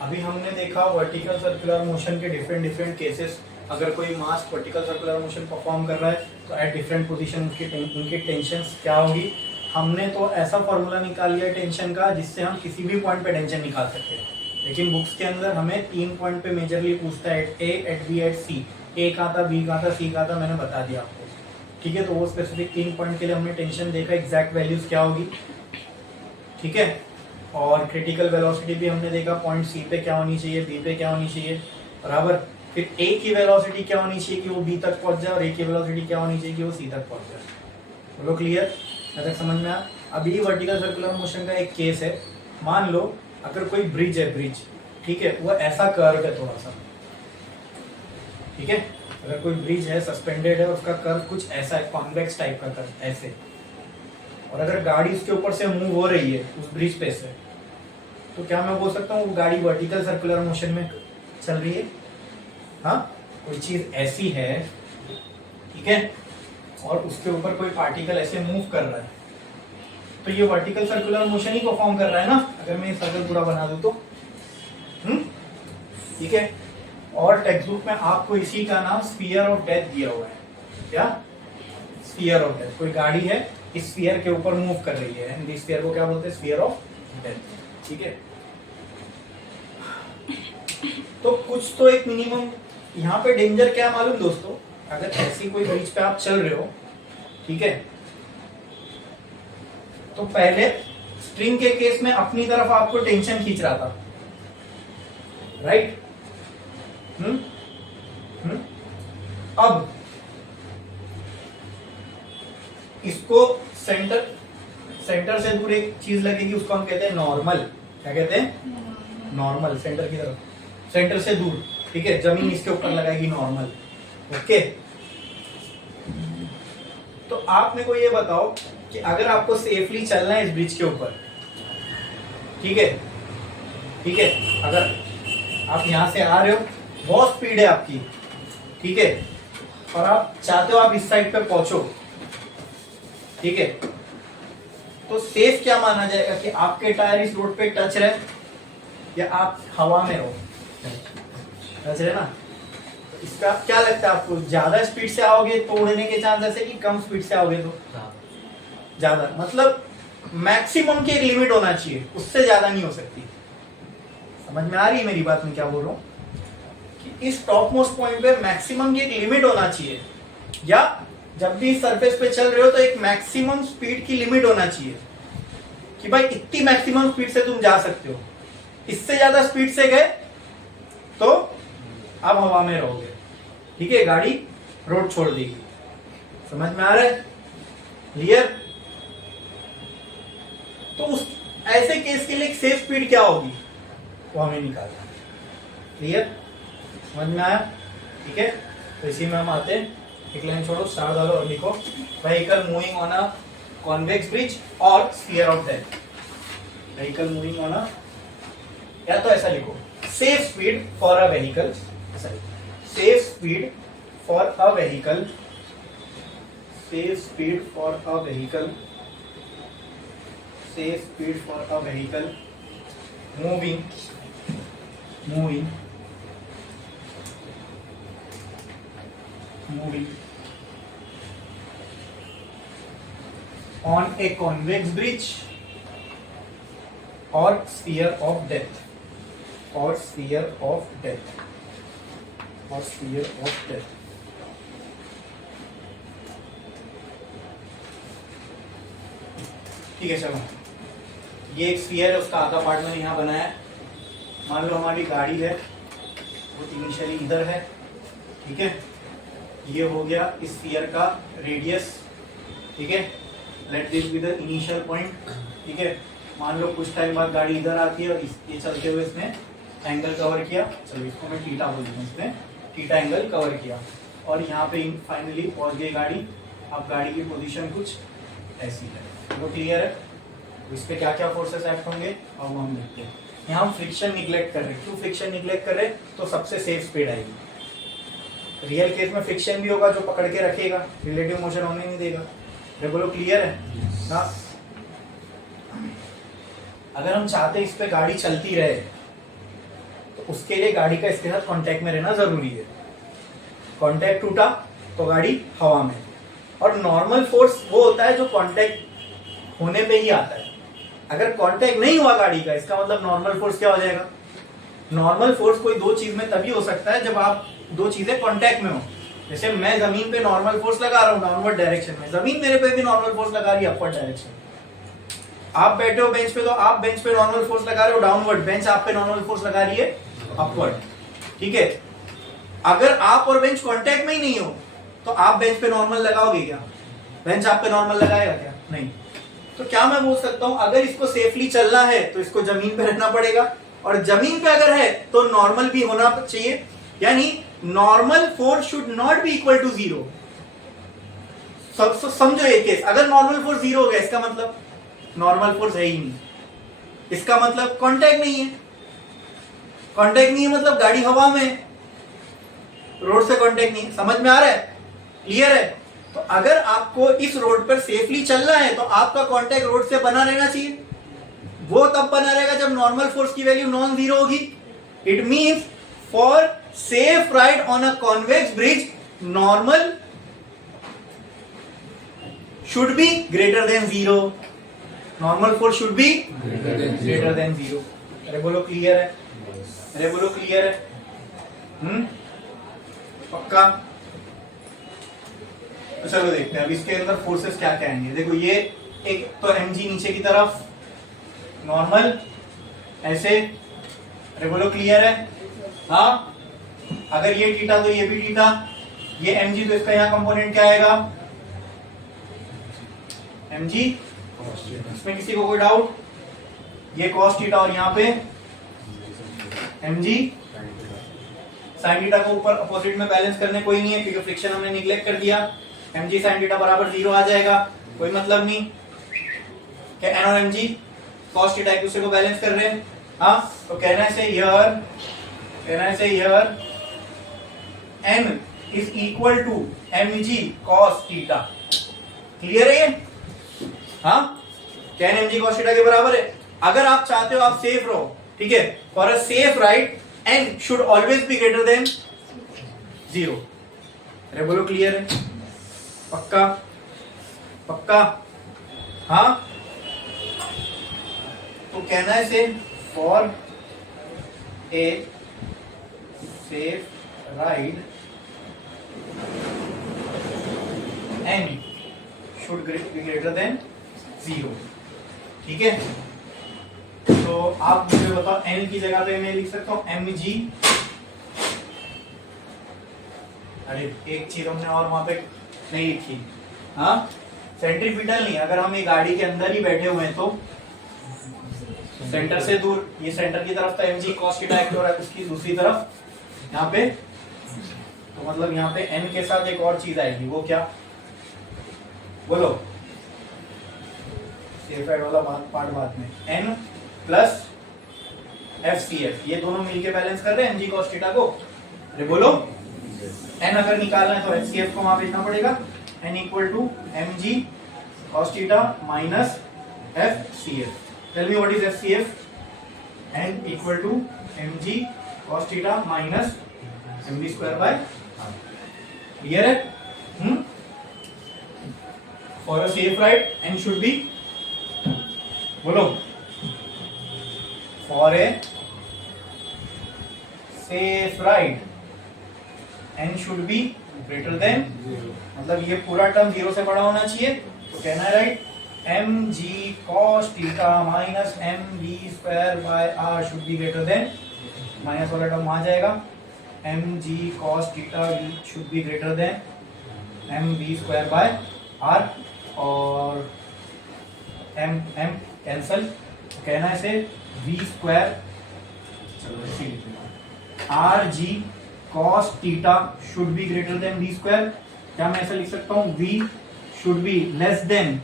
अभी हमने देखा वर्टिकल सर्कुलर मोशन के डिफरेंट डिफरेंट केसेस। अगर कोई मास वर्टिकल सर्कुलर मोशन परफॉर्म कर रहा है तो एट डिफरेंट पोजीशन उनकी टेंशन क्या होगी। हमने तो ऐसा फॉर्मूला निकाल लिया टेंशन का जिससे हम किसी भी पॉइंट पे टेंशन निकाल सकते हैं, लेकिन बुक्स के अंदर हमें 3 पॉइंट पे मेजरली पूछता है, एट ए, एट बी, एट सी। ए कहाँ था, बी कहाँ था, सी कहाँ था, मैंने बता दिया आपको। ठीक है, तो वो स्पेसिफिक 3 पॉइंट के लिए हमने टेंशन देखा, एग्जैक्ट वैल्यूज क्या होगी। ठीक है, और क्रिटिकल वेलोसिटी भी हमने देखा, पॉइंट सी पे क्या होनी चाहिए, बी पे क्या होनी चाहिए, बराबर। फिर ए की वेलोसिटी क्या होनी चाहिए कि वो बी तक पहुंच जाए, और ए की वेलोसिटी क्या होनी चाहिए कि वो सी तक पहुंच जाए। बोलो क्लियर, तक समझ में आया। अभी वर्टिकल सर्कुलर मोशन का एक केस है। मान लो अगर कोई ब्रिज है, ब्रिज, ठीक है, वो ऐसा कर्व है थोड़ा सा, ठीक है, अगर कोई ब्रिज है, सस्पेंडेड है, उसका कर्व कुछ ऐसा है, कॉन्वेक्स टाइप का कर्व ऐसे, और अगर गाड़ी उसके ऊपर से मूव हो रही है उस ब्रिज पे से, तो क्या मैं बोल सकता हूँ वो गाड़ी वर्टिकल सर्कुलर मोशन में चल रही है। हाँ, कोई चीज ऐसी है, ठीक है, और उसके ऊपर कोई पार्टिकल ऐसे मूव कर रहा है, तो ये वर्टिकल सर्कुलर मोशन ही परफॉर्म कर रहा है ना, अगर मैं ये सर्कल पूरा बना दूं तो। ठीक है, और टेक्स्ट बुक में आपको इसी का नाम स्फीयर ऑफ डेथ दिया हुआ है। क्या? Sphere of death. कोई गाड़ी है, इस स्फीयर के ऊपर मूव कर रही है, इस स्फीयर को क्या बोलते हैं? Sphere of death. ठीक है, तो कुछ तो एक मिनिमम यहाँ पे डेंजर क्या मालूम दोस्तों, अगर ऐसी कोई ब्रिज पे आप चल रहे हो, ठीक है, तो पहले स्ट्रिंग के केस में अपनी तरफ आपको टेंशन खींच रहा था, राइट। अब इसको सेंटर से दूर एक चीज लगेगी, उसको हम कहते हैं नॉर्मल। क्या कहते हैं? नॉर्मल। सेंटर की तरफ, सेंटर से दूर, ठीक है, जमीन इसके ऊपर लगाएगी, नॉर्मल। ओके, तो आप मेरे को ये बताओ कि अगर आपको सेफली चलना है इस ब्रिज के ऊपर, ठीक है, ठीक है, अगर आप यहां से आ रहे हो, बहुत स्पीड है आपकी, ठीक है, और आप चाहते हो आप इस साइड पे पहुंचो, ठीक है, तो सेफ क्या माना जाएगा कि आपके टायर इस रोड पे टच रहे या आप हवा में रहो? टच रहे ना। इसका क्या लगता है आपको, ज्यादा स्पीड से आओगे तो उड़ने के चांसेस है कि कम स्पीड से आओगे तो ज्यादा? मतलब मैक्सिमम की एक लिमिट होना चाहिए, उससे ज्यादा नहीं हो सकती। समझ में आ रही है मेरी बात? मैं क्या बोल रहा हूँ कि इस टॉप मोस्ट पॉइंट पे मैक्सिमम की एक लिमिट होना चाहिए, या जब भी इस सरफेस पे चल रहे हो तो एक मैक्सिमम स्पीड की लिमिट होना चाहिए कि भाई इतनी मैक्सिमम स्पीड से तुम जा सकते हो। इससे ज्यादा स्पीड से गए तो आप हवा में रहोगे, ठीक है, गाड़ी रोड छोड़ देगी। समझ में आ रहा है? क्लियर? तो उस ऐसे केस के लिए एक सेफ स्पीड क्या होगी वो हमें निकालना। क्लियर? समझ में आया? ठीक है, तो इसी में हम आते हैं। एक लाइन छोड़ो, स्टार डालो और लिखो, vehicle moving on a convex bridge और sphere of death. Vehicle moving on a, या तो ऐसा लिखो, safe speed for a vehicle, safe speed for a vehicle, safe speed for a vehicle, safe speed for a vehicle moving on a convex bridge or sphere of death, or sphere of death, or sphere of death। ठीक है, चलो, ये एक sphere है, उसका आधा part मैंने यहाँ बनाया है। मान लो हमारी गाड़ी है, वो इनिशियली इधर है, ठीक है, ये हो गया इस स्फीयर का रेडियस, ठीक है, let this be the initial point, ठीक है। मान लो कुछ टाइम बाद गाड़ी इधर आती है और ये चलते हुए इसने एंगल कवर किया, चलो इसको मैं थीटा बोल दूं, इसने थीटा एंगल कवर किया, और यहाँ पे फाइनली पहुंच गई गाड़ी। अब गाड़ी की पोजीशन कुछ ऐसी है, वो क्लियर है? इस पे क्या क्या फोर्सेस एक्ट होंगे और वो हम देखते हैं। यहाँ हम फ्रिक्शन निग्लेक्ट कर रहे हैं। क्यों फ्रिक्शन निग्लेक्ट कर रहे हैं? तो सबसे सेफ स्पीड आएगी। रियल केस में फ्रिक्शन भी होगा जो पकड़ के रखेगा, रिलेटिव मोशन होने नहीं देगा। बोलो क्लियर है ना? अगर हम चाहते इस पे गाड़ी चलती रहे, तो उसके लिए गाड़ी का इसके साथ कांटेक्ट में रहना जरूरी है। कांटेक्ट टूटा तो गाड़ी हवा में, और नॉर्मल फोर्स वो होता है जो कांटेक्ट होने पे ही आता है। अगर कांटेक्ट नहीं हुआ गाड़ी का, इसका मतलब नॉर्मल फोर्स क्या हो जाएगा? नॉर्मल फोर्स कोई दो चीज में तभी हो सकता है जब आप दो चीजें कांटेक्ट में हो। जैसे मैं जमीन पे नॉर्मल फोर्स लगा रहा हूँ डाउनवर्ड डायरेक्शन में, जमीन मेरे पे भी नॉर्मल फोर्स लगा रही है अपवर्ड डायरेक्शन में। आप बैठे हो बेंच पे तो आप बेंच पे नॉर्मल फोर्स लगा रहे हो डाउनवर्ड, बेंच आप पे नॉर्मल फोर्स लगा रही है अपवर्ड। ठीक है, अगर आप और बेंच कांटेक्ट में ही नहीं हो तो आप बेंच पे नॉर्मल लगाओगे क्या? बेंच आप पे नॉर्मल लगाएगा क्या? नहीं। तो क्या मैं बोल सकता हूं, अगर इसको सेफली चलना है तो इसको जमीन पे रहना पड़ेगा, और जमीन पे अगर है तो नॉर्मल भी होना चाहिए, यानी normal force should not be equal to zero. समझो ये केस, अगर नॉर्मल फोर्स जीरो हो गया इसका मतलब नॉर्मल फोर्स है ही नहीं, इसका मतलब कांटेक्ट नहीं है। कांटेक्ट नहीं है मतलब गाड़ी हवा में, रोड से कांटेक्ट नहीं है। समझ में आ रहा है? क्लियर है? तो अगर आपको इस रोड पर सेफली चलना है तो आपका कांटेक्ट रोड से बना रहना चाहिए। वो तब बना रहेगा जब नॉर्मल फोर्स की वैल्यू नॉन जीरो होगी। It means for safe ride on a convex bridge normal should be greater than zero. Normal force should be greater than zero. अरे बोलो क्लियर है? अरे बोलो क्लियर है? पक्का? तो चलो देखते हैं अब इसके अंदर फोर्सेस क्या क्या आएंगे। देखो ये एक तो mg नीचे की तरफ नॉर्मल ऐसे। अरे बोलो क्लियर है? हाँ, अगर ये थीटा तो ये भी थीटा, ये mg तो इसका यहाँ कंपोनेंट क्या आएगा? mg। इसमें किसी को कोई डाउट? ये cos थीटा और यहाँ पे mg sin थीटा को ऊपर अपोजिट में बैलेंस करने कोई नहीं है क्योंकि फ्रिक्शन हमने निगलेक्ट कर दिया। mg sin थीटा बराबर जीरो आ जाएगा, कोई मतलब नहीं। क्या n और mg cos थीटा एक दूसरे को बैलेंस कर रहे हैं? हाँ, तो कहना है say here n is equal to mg cos theta. Clear है ये? हाँ, tan mg cos थीटा के बराबर है। अगर आप चाहते हो आप सेफ रहो, ठीक है, for a safe ride n should always be greater than zero। अरे बोलो क्लियर है? पक्का? पक्का? हाँ, तो कहना है से for a safe ride n should be greater than zero। ठीक है, तो आप मुझे बताओ n की जगह पे मैं लिख सकता हूं mg। अरे एक चीज हमने और वहां पे नहीं लिखी। हाँ, सेंट्रीपिटल नहीं, अगर हम ये गाड़ी के अंदर ही बैठे हुए हैं तो सेंटर से दूर, ये सेंटर की तरफ था mg cos थीटा एक्ट हो रहा है, उसकी दूसरी तरफ यहाँ पे, तो मतलब यहाँ पे n के साथ एक और चीज आएगी, वो क्या? बोलो, सेफ राइड वाला पार्ट बाद में। n प्लस FCF, ये दोनों मिलके बैलेंस कर रहे हैं mg cos थीटा को। अरे बोलो, n अगर निकालना है तो FCF को वहां भेजना पड़ेगा, n equal to mg cos theta minus FCF। Tell me what is FCF? n equal to mg cos theta minus mv square by r। Clear है? For a safe ride n should be, बोलो, for a safe ride n should be greater than, मतलब ये पूरा term zero से बड़ा होना चाहिए। तो कहना है right mg cos theta minus mv square by r should be greater then, minus वाला टर्म आ जाएगा, mg cos theta should be greater then mv square by r, और m कैंसल। कहना है से v स्क्वायर, चलो ऐसे लिख लेना, R G cos theta should be greater then v square. क्या मैं ऐसा लिख सकता हूं? v should be less than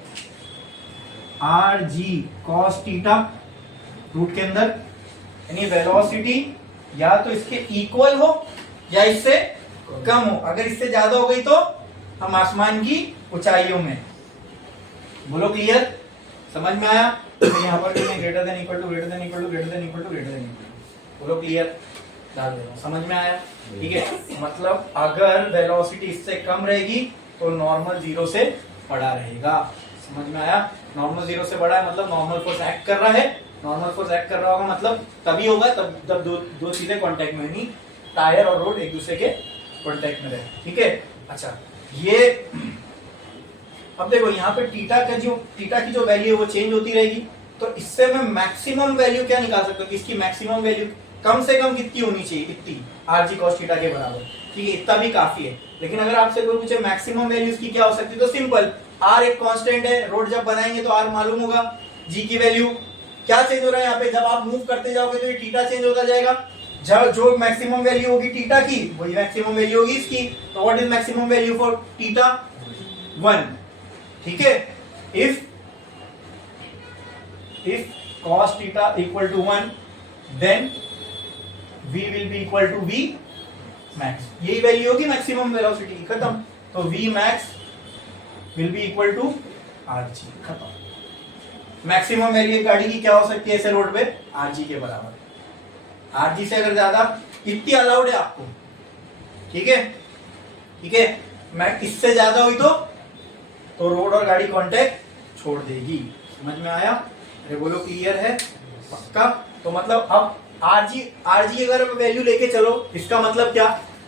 R G cos theta root के अंदर, यानी वेलोसिटी या तो इसके इक्वल हो या इससे कम हो। अगर इससे ज्यादा हो गई तो हम आसमान की ऊंचाइयों में। बोलो क्लियर? समझ में आया? तो यहाँ पर greater than equal to greater than equal to greater than equal to greater than equal to, बोलो क्लियर? डाल दे रहा हूँ। समझ में आया? ठीक है, मतलब अगर वेलोसिटी इससे कम रहेगी तो नॉर्मल जीरो से बड़ा रहेगा। समझ में आया? नॉर्मल जीरो से बड़ा है मतलब नॉर्मल फोर्स एक्ट कर रहा है। नॉर्मल फोर्स एक्ट कर रहा होगा मतलब तभी होगा जब दो चीजें कांटेक्ट में होंगी, टायर और रोड एक दूसरे के कांटेक्ट में रहे। ठीक है, अच्छा ये अब देखो यहाँ पे थीटा की जो वैल्यू है वो चेंज होती रहेगी, तो इससे मैं मैक्सिमम वैल्यू क्या निकाल सकता हूँ कि इसकी मैक्सिमम वैल्यू कम से कम कितनी होनी चाहिए, इतनी आरजी कॉस थीटा के बराबर। ठीक है, इतना भी काफी है। लेकिन अगर आपसे कोई पूछे मैक्सिमम वैल्यू इसकी क्या हो सकती है, तो सिंपल, आर एक कांस्टेंट है, रोड जब बनाएंगे तो आर मालूम होगा, जी की वैल्यू क्या चेंज हो रहा है यहाँ पे, जब आप मूव करते जाओगे तो ये थीटा चेंज होता जाएगा। जब जो मैक्सिमम वैल्यू होगी थीटा की वही मैक्सिमम वैल्यू होगी इसकी। तो what is maximum value for theta? 1। ठीक है, if cos theta equal to 1 then v will be equal to v max। यही वैल्यू होगी मैक्सिमम वेलोसिटी की, खत्म। तो v max will be equal to rg, खत्म। मैक्सिमम वैल्यू गाड़ी की क्या हो सकती है ऐसे रोड पे? rg के बराबर। rg से अगर ज्यादा इतनी अलाउड है आपको, ठीक है, ठीक है, मैं इससे ज्यादा हुई तो रोड और गाड़ी कांटेक्ट छोड़ देगी। समझ में आया? अरे बोलो क्लियर है? पक्का? तो मतलब अब आरजी अगर वैल्यू लेके चलो, इसका मतलब क्या,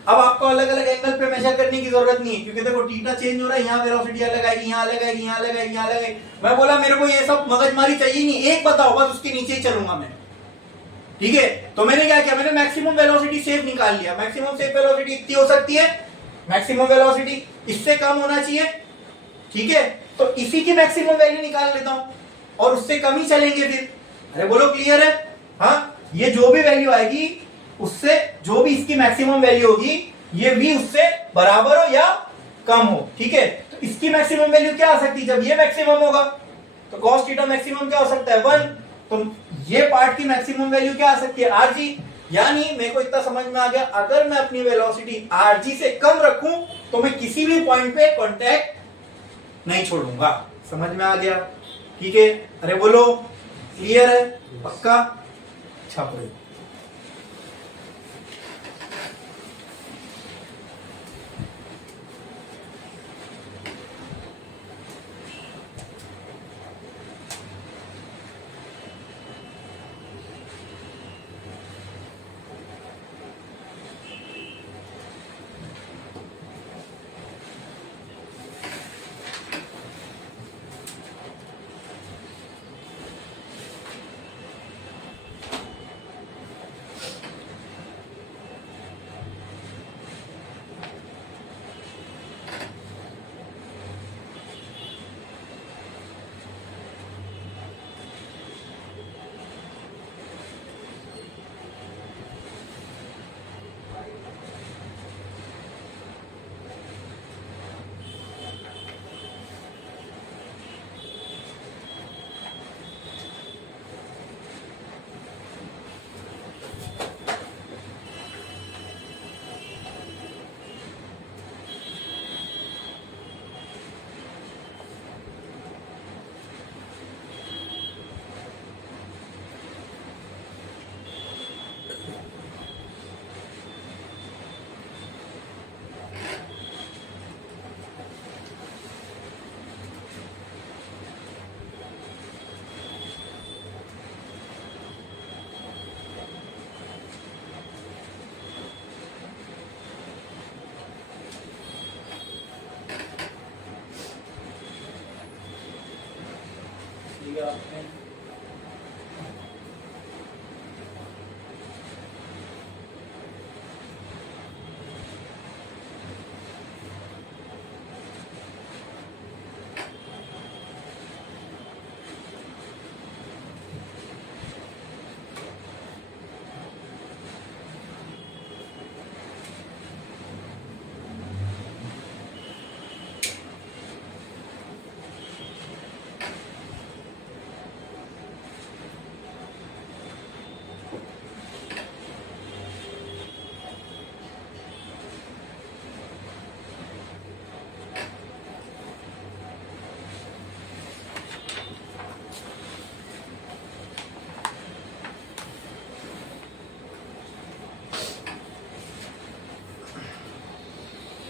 अब आपको अलग अलग एंगल पे मेजर करने की जरूरत नहीं है, क्योंकि देखो थीटा चेंज हो रहा है, यहाँ वेलोसिटी अलग आएगी, यहाँ अलग आएगी, यहाँ अलग आएगी, यहाँ अलग आएगी। मैं बोला मेरे को ये सब मगजमारी चाहिए नहीं, एक बताओ बस, उसके नीचे ही चलूंगा मैं। ठीक है, तो मैंने क्या किया, मैंने मैक्सिमम वेलोसिटी सेफ निकाल लिया। मैक्सिमम सेफ वेलोसिटी इतनी हो सकती है, मैक्सिमम वेलोसिटी इससे कम होना चाहिए। ठीक है, तो इसी की मैक्सिमम वैल्यू निकाल लेता हूं और उससे कम ही चलेंगे फिर। अरे बोलो क्लियर है? हाँ, ये जो भी वैल्यू आएगी उससे जो भी इसकी मैक्सिमम वैल्यू होगी, ये भी उससे बराबर हो या कम हो। ठीक है, तो इसकी मैक्सिमम वैल्यू क्या आ सकती है जब ये मैक्सिमम होगा, तो cos थीटा मैक्सिमम क्या हो सकता है? 1। तो ये पार्ट की मैक्सिमम वैल्यू क्या आ सकती है? आरजी। यानी मेरे को इतना समझ में आ गया, अगर मैं अपनी वेलोसिटी आरजी से कम रखूं तो मैं किसी भी पॉइंट पे कांटेक्ट नहीं छोड़ूंगा। समझ में आ गया? ठीक है, अरे बोलो क्लियर है? पक्का? छाप रही।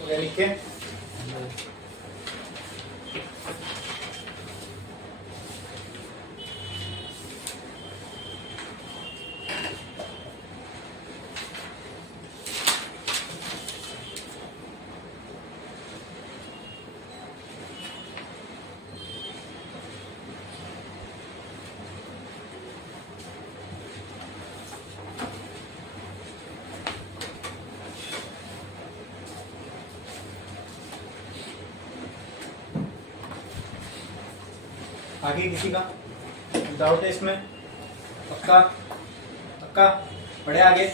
ये लिख के आगे किसी का डाउट है इसमें? पक्का पक्का? बढ़े आगे।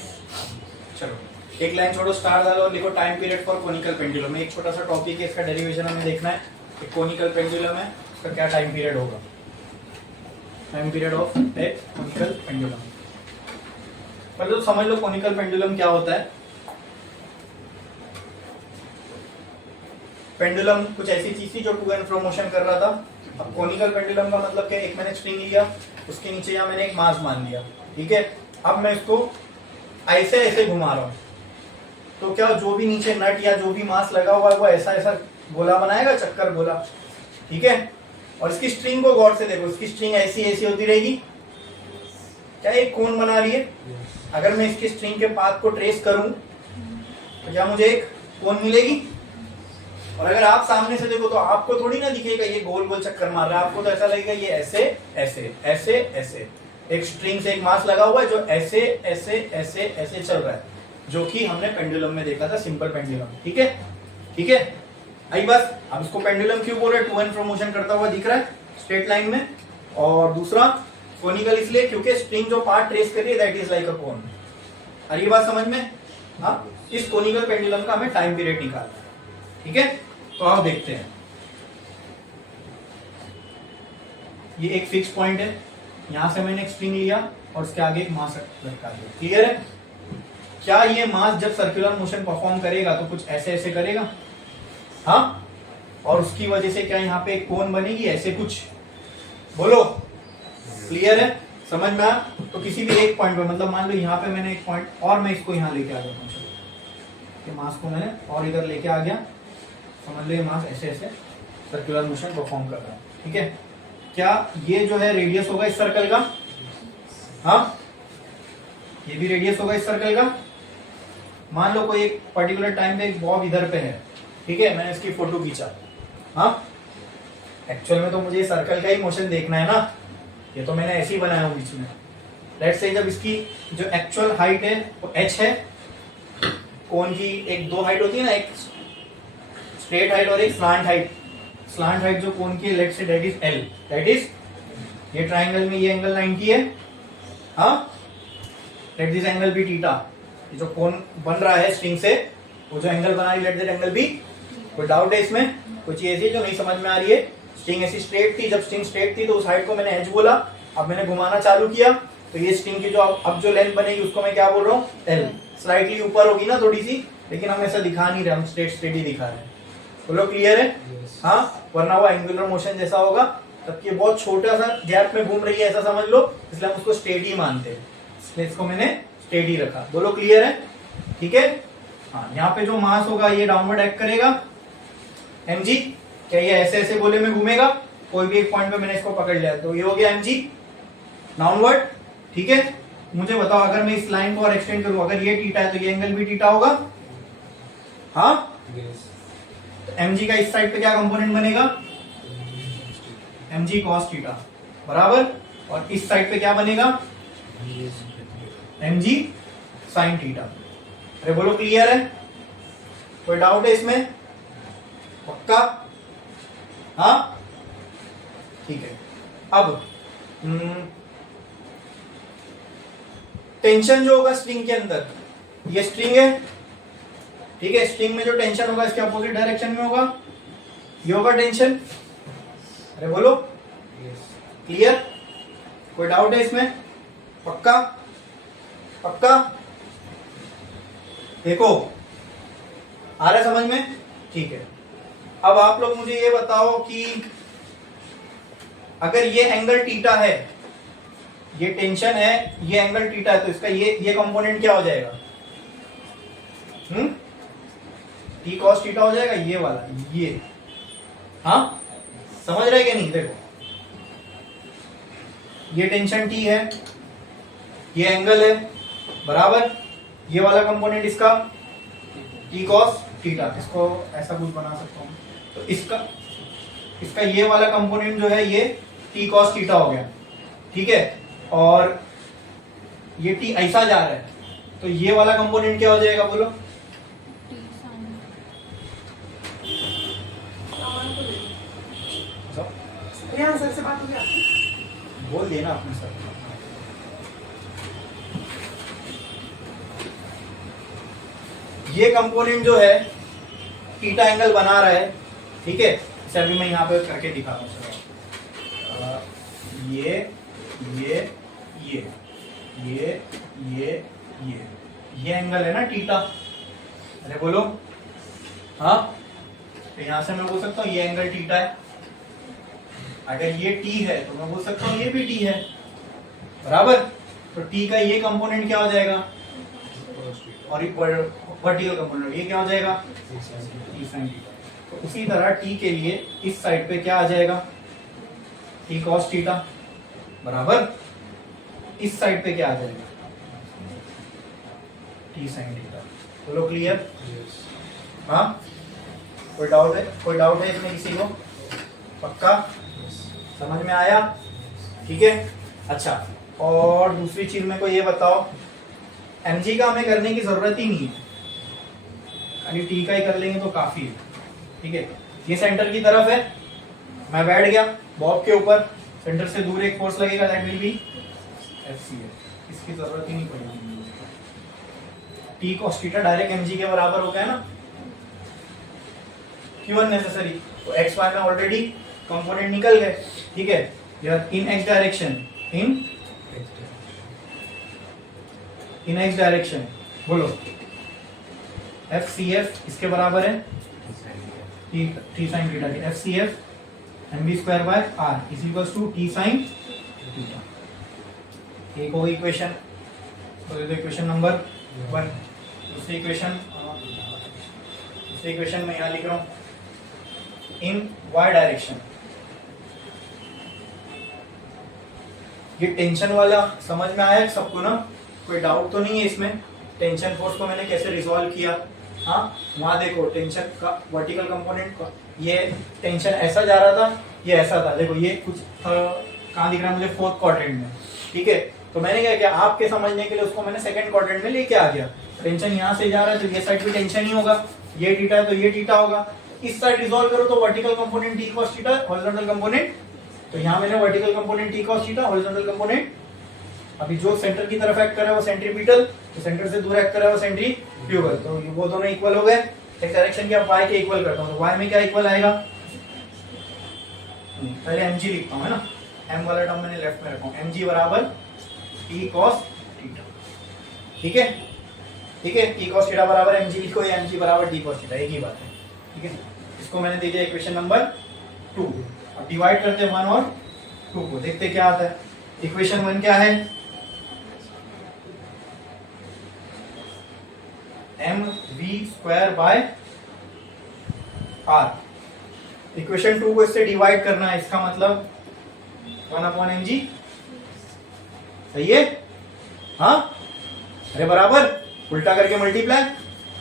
चलो एक लाइन छोड़ो, स्टार डालो और लिखो time period for conical pendulum. एक छोटा सा टॉपिक है, इसका डेरिवेशन हमें देखना है कि कोनिकल पेंडुलम है उसका क्या टाइम पीरियड होगा। Time period of A conical pendulum. पहले तो समझ लो कोनिकल पेंडुलम क्या होता है। पेंडुलम कुछ ऐसी चीज थी जो टू एंड फ्रो मोशन कर रहा था। अब कोनिकल पेंडुलम का मतलब क्या, एक मैंने स्ट्रिंग लिया, उसके नीचे यहाँ मैंने एक मास मान लिया, ठीक है। अब मैं इसको ऐसे ऐसे घुमा रहा हूं, तो क्या जो भी नीचे नट या जो भी मास लगा हुआ है वो ऐसा ऐसा गोला बनाएगा, चक्कर गोला, ठीक है। और इसकी स्ट्रिंग को गौर से देखो, इसकी स्ट्रिंग ऐसी ऐसी होती रहेगी, क्या एक कोन बना रही है। अगर मैं इसकी स्ट्रिंग के पाथ को ट्रेस करूं तो क्या मुझे एक कोन मिलेगी। और अगर आप सामने से देखो तो आपको थोड़ी ना दिखेगा ये गोल गोल चक्कर मार रहा है, आपको तो ऐसा लगेगा ये ऐसे ऐसे ऐसे ऐसे एक स्ट्रिंग से एक मास लगा हुआ है जो ऐसे ऐसे ऐसे ऐसे चल रहा है, जो कि हमने पेंडुलम में देखा था, सिंपल पेंडुलम, ठीक है। ठीक है, आई बस। अब इसको पेंडुलम क्यों बोल रहे हैं, टू एंड फ्रो मोशन करता हुआ दिख रहा है स्ट्रेट लाइन में। और दूसरा कोनिकल इसलिए क्योंकि स्ट्रिंग जो पार्ट ट्रेस कर रही है दैट इज लाइक अ कोन। और ये बात समझ में? हाँ, इस कोनिकल पेंडुलम का हमें टाइम पीरियड निकालना है, ठीक है। तो आप देखते हैं, ये एक फिक्स पॉइंट है, यहां से मैंने एक स्ट्रिंग लिया और उसके आगे एक मास लटका दिया, क्लियर है। क्या ये मास जब सर्कुलर मोशन परफॉर्म करेगा तो कुछ ऐसे ऐसे करेगा, हाँ, और उसकी वजह से क्या यहाँ पे एक कोन बनेगी, ऐसे कुछ, बोलो, क्लियर है, समझ में आया। तो किसी भी एक पॉइंट पे, मतलब मान लो यहाँ पे मैंने एक पॉइंट और मैं इसको यहाँ लेके आ गया, मास को मैंने और इधर लेके आ गया, समझ लो ये मास ऐसे ऐसे सर्कुलर मोशन परफॉर्म कर रहा है, ठीक है। क्या ये जो है रेडियस होगा इस सर्कल का, हाँ, ये भी रेडियस होगा इस सर्कल का। मान लो कोई एक पर्टिकुलर टाइम पे एक बॉब इधर पे है, ठीक है, मैंने इसकी फोटो खींचा, हाँ, एक्चुअल में तो मुझे सर्कल का ही मोशन देखना है ना, ये तो मैंने ऐसे ही बनाया हूँ बीच में। लेट्स से जब इसकी जो एक्चुअल हाइट है वो h है, कोन की एक दो हाइट होती है ना, एक स्ट्रेट हाइट और एक स्लांट हाइट। स्लांट हाइट जो कोन की है let's say that is l, that is ये ट्राइंगल में ये एंगल 90 है, हाँ, let this angle be theta. ये जो कोन बन रहा है स्ट्रिंग से, वो जो एंगल बना रही है लेट दैट एंगल बी। कोई डाउट है इसमें? कोई चीज ऐसी जो नहीं समझ में आ रही है? स्ट्रिंग ऐसी स्ट्रेट थी, जब स्ट्रिंग स्ट्रेट थी तो उस हाइट को मैंने h बोला, अब मैंने घुमाना चालू किया तो ये स्ट्रिंग की जो अब जो लेंथ बनेगी उसको मैं क्या बोल रहा हूँ, l। स्लाइटली ऊपर होगी ना थोड़ी सी, लेकिन हम ऐसा दिखा नहीं रहे, हम स्ट्रेट स्ट्रेट ही दिखा रहे हैं, बोलो क्लियर है? हाँ, वरना वो एंगुलर मोशन जैसा होगा, तब ये बहुत छोटा सा गैप में घूम रही है ऐसा समझ लो, इसलिए हम उसको स्टेडी मानते हैं, इसलिए इसको मैंने स्टेडी रखा। बोलो क्लियर है? ठीक है। हाँ, यहाँ पे जो मास होगा ये डाउनवर्ड एक्ट करेगा, mg। क्या ये ऐसे ऐसे गोले में घूमेगा, कोई भी एक पॉइंट पे मैंने इसको पकड़ लिया तो ये हो गया mg डाउनवर्ड, ठीक है। मुझे बताओ अगर मैं इस लाइन को और एक्सटेंड करूं, अगर ये थीटा है तो ये एंगल भी थीटा होगा, हाँ। तो mg का इस साइड पे क्या कंपोनेंट बनेगा, mg cos थीटा बराबर, और इस साइड पे क्या बनेगा, mg sin थीटा। अरे बोलो क्लियर है? कोई डाउट है इसमें? पक्का? हाँ, ठीक है। अब टेंशन जो होगा स्ट्रिंग के अंदर, ये स्ट्रिंग है, ठीक है, स्ट्रिंग में जो टेंशन होगा इसके अपोजिट डायरेक्शन में होगा, ये होगा टेंशन। अरे बोलो क्लियर? कोई डाउट है इसमें? पक्का? पक्का? देखो आ रहा है समझ में? ठीक है। अब आप लोग मुझे ये बताओ कि अगर ये एंगल थीटा है, ये टेंशन है, ये एंगल थीटा है, तो इसका ये कंपोनेंट क्या हो जाएगा, टी कॉस थीटा हो जाएगा ये वाला, ये, हाँ समझ रहे कि नहीं? देखो ये टेंशन टी है, ये एंगल है बराबर, ये वाला कंपोनेंट इसका टी कॉस थीटा, इसको ऐसा कुछ बना सकता हूँ, तो इसका ये वाला कंपोनेंट जो है ये टी कॉस थीटा हो गया, ठीक है, और ये टी ऐसा जा रहा है, तो ये वाला कंपोनेंट क्या हो जाएगा बोलो? सर से बात हो गया, बोल देना अपने सर। ये कंपोनेंट जो है थीटा एंगल बना रहा है, ठीक है, इसे अभी मैं यहाँ पे करके दिखाता हूँ। ये ये ये ये ये ये एंगल है ना थीटा, अरे बोलो, हाँ, तो यहां से मैं बोल सकता हूँ ये एंगल थीटा है। अगर ये टी है तो मैं बोल सकता हूँ ये भी टी है, बराबर। तो टी का ये कंपोनेंट क्या हो जाएगा, और वर्टिकल कंपोनेंट ये क्या हो जाएगा, टी साइन थीटा। तो उसी तरह टी के लिए इस साइड पे क्या आ जाएगा, टी कॉस थीटा, बराबर इस साइड पे क्या आ जाएगा, टी साइन थीटा। बोलो क्लियर? हाँ, कोई डाउट है? कोई डाउट है इसमें किसी को? पक्का समझ में आया? ठीक है, अच्छा। और दूसरी चीज मेरे को ये बताओ, mg का हमें करने की जरूरत ही नहीं है, खाली टी का ही कर लेंगे तो काफी है, ठीक है। ये सेंटर की तरफ है, मैं बैठ गया बॉब के ऊपर, सेंटर से दूर एक फोर्स लगेगा, दैट विल बी FCF, इसकी जरूरत ही नहीं पड़ेगी। T cos theta direct mg के बराबर हो गया ना, क्यों अननेसेसरी? तो एक्स वाई में ऑलरेडी कंपोनेंट निकल गए, ठीक है। In X direction, in X direction, बोलो FCF इसके बराबर है टी साइन थीटा की, FCF mv square by r is equals to T sine theta. एक हो गई इक्वेशन, तो ये तो इक्वेशन नंबर 1। दूसरी इक्वेशन मैं यहाँ लिख रहा हूँ, इन y डायरेक्शन, ये टेंशन वाला समझ में आया सबको ना? कोई डाउट तो नहीं है इसमें? टेंशन फोर्स को मैंने कैसे रिजॉल्व किया, हाँ वहां देखो टेंशन का वर्टिकल कंपोनेंट का, ये टेंशन ऐसा जा रहा था, ये ऐसा था, देखो ये कुछ कहाँ दिख रहा है मुझे, फोर्थ क्वाड्रेंट में, ठीक है। तो मैंने क्या किया, आपके समझने के लिए उसको मैंने सेकंड क्वाड्रेंट में लेके आ गया। टेंशन यहाँ से जा रहा है तो ये साइड भी टेंशन ही होगा, ये थीटा है तो ये थीटा होगा, इस साइड रिजॉल्व करो तो vertical component T cos theta, horizontal component, तो यहाँ मैंने vertical component T cos theta, horizontal component, अभी जो सेंटर की तरफ एक्ट कर रहा है वो सेंट्रीपिटल, तो सेंटर से दूर एक्ट कर रहा है वो सेंट्रीफ्यूगल, तो वो दोनों इक्वल हो गए। एक डायरेक्शन के y के इक्वल करता हूँ, तो y में क्या इक्वल आएगा, पहले mg लिखता हूँ, है ना, m वाला टर्म मैंने लेफ्ट में रखा हूँ, mg बराबर t cos थीटा, ठीक है, ठीक है, t cos थीटा बराबर mg लिखो, या mg बराबर t cos थीटा, एक ही बात है, ठीक है। इसको मैंने दे दिया इक्वेशन नंबर 2। अब डिवाइड करते हैं 1 और 2 को, देखते क्या आता है। इक्वेशन 1 क्या है, mv square by r। Equation 2 को इससे डिवाइड करना है, इसका मतलब 1/mg, सही है, हाँ, अरे बराबर, उल्टा करके multiply,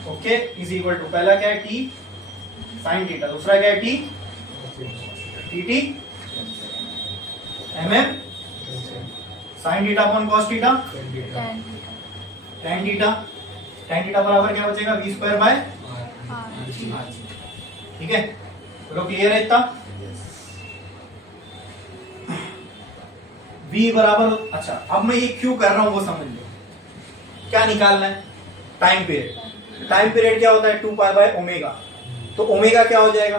okay, is equal to, पहला क्या है t साइन थीटा, दूसरा क्या है t T mm sine theta upon cos theta, tan theta बराबर क्या बचेगा, v स्क्वायर बाय, ठीक है, चलो क्लियर है इतना। v बराबर, अच्छा अब मैं ये क्यों कर रहा हूं वो समझ लो। क्या निकालना है, टाइम पीरियड। टाइम पीरियड क्या होता है, 2 पाई बाय ओमेगा, तो ओमेगा क्या हो जाएगा,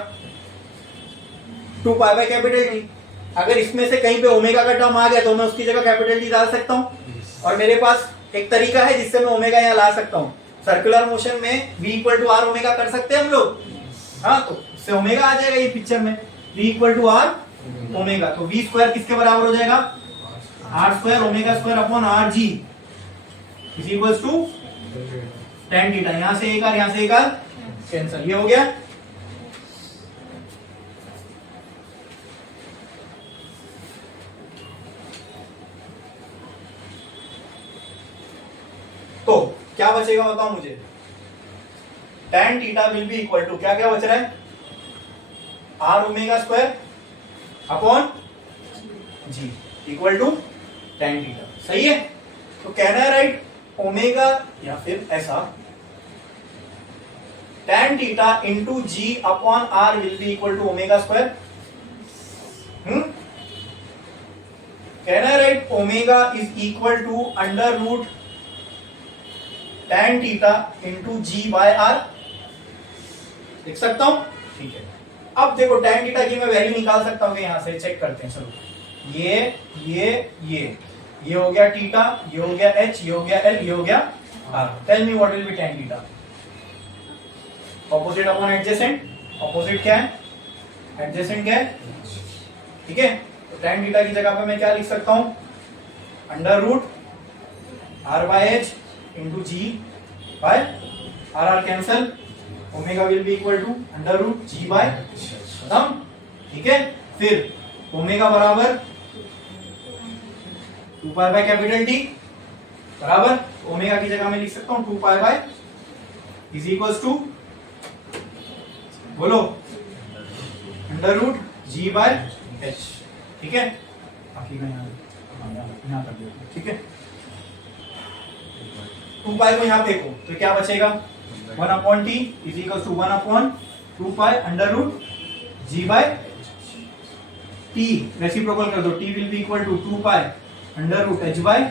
2 पाई बाय कैपिटल टी। अगर इसमें से कहीं पे ओमेगा का टर्म आ गया तो मैं उसकी जगह कैपिटल टी डाल सकता हूँ, और मेरे पास एक तरीका है जिससे मैं ओमेगा यहाँ ला सकता हूँ। सर्कुलर मोशन में v equal to R omega कर सकते हैं हम लोग, हाँ, तो इससे ओमेगा आ जाएगा ये पिक्चर में, v equal to R omega, तो v स्क्वायर किसके बराबर हो जाएगा, R square omega square upon R G is equal to tan theta. यहाँ से एक आर, यहाँ से एक आर कैंसल, ये हो गया। तो क्या बचेगा बताओ मुझे, tan theta will be equal to क्या क्या बच रहा है, R omega square upon G equal to tan theta, सही है। तो कहना है राइट ओमेगा या फिर ऐसा tan theta into G upon R will be equal to omega square. कहना है right omega is equal to under root tan theta into ji by R, लिख सकता हूं, ठीक है। अब देखो tan थीटा की मैं वैल्यू निकाल सकता हूं, यहां से चेक करते हैं, चलो ये हो गया थीटा, ये हो गया h, ये हो गया l, ये हो गया r। Tell me what will be tan theta, opposite upon adjacent, opposite क्या है, एडजेसेंट क्या है, ठीक है। तो tan थीटा की जगह पे मैं क्या लिख सकता हूं, under root r by h into ji by r, r cancel, omega will be equal to under root ji by, खत्म, ठीक है। फिर ओमेगा बराबर 2 पाई बाय कैपिटल टी बराबर, ओमेगा की जगह मैं लिख सकता हूं 2 pi by is equals to, बोलो, under root ji by h, ठीक है। बाकी मैं यहाँ कर देता हूं, ठीक है। 2 पाई को यहाँ फेंको तो क्या बचेगा, 1 upon T is equal to 1 upon 2 pi under root ji by T, reciprocal कर दो, T will be equal to 2 pi under root H by,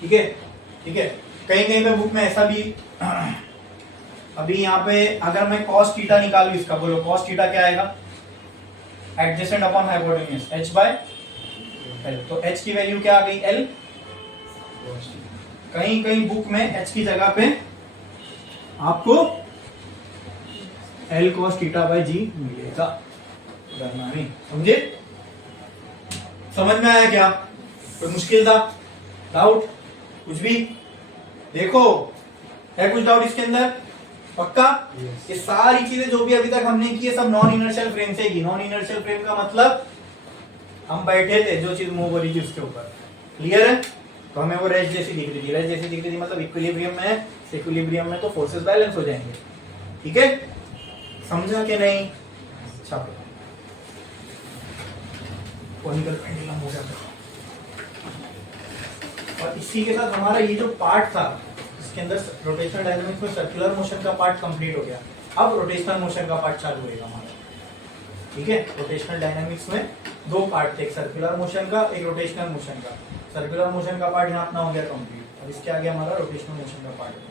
ठीक है, ठीक है। कहीं कहीं पे बुक में ऐसा भी अभी यहाँ पे अगर मैं cos थीटा निकालू इसका, बोलो cos थीटा क्या आएगा, adjacent upon hypotenuse h by l, तो h की वैल्यू क्या आ गई l, कहीं कहीं बुक में h की जगह पे आपको l cos theta by g मिलेगा, डरना नहीं, समझे, समझ में आया क्या, कोई मुश्किल था, डाउट कुछ भी, देखो है कुछ डाउट इसके अंदर, पक्का। ये सारी चीजें जो भी अभी तक हमने की है सब नॉन इनर्शियल फ्रेम से की। नॉन इनर्शियल फ्रेम का मतलब हम बैठे थे, जो चीज मूव हो रही थी उसके ऊपर, क्लियर है। तो हमें वो रेस्ट जैसी दिख रही थी, रेस्ट जैसी दिख रही थी मतलब इक्विलिब्रियम में है, इक्विलिब्रियम में तो फोर्सेस बैलेंस हो जाएंगे, ठीक है, समझा कि नहीं, छापो कोनिकल पेंडुलम हो गया। और इसी के साथ हमारा ये जो पार्ट था इसके अंदर रोटेशनल डायनामिक्स में सर्कुलर मोशन का पार्ट कंप्लीट हो गया। अब रोटेशनल मोशन का पार्ट चालू होगा हमारा, ठीक है। रोटेशनल डायनामिक्स में 2 पार्ट थे, एक सर्कुलर मोशन का, एक रोटेशनल मोशन का। सर्कुलर मोशन का पार्ट यहाँ अपना हो गया कंप्लीट, अब इसके आगे हमारा रोटेशनल मोशन का पार्ट है।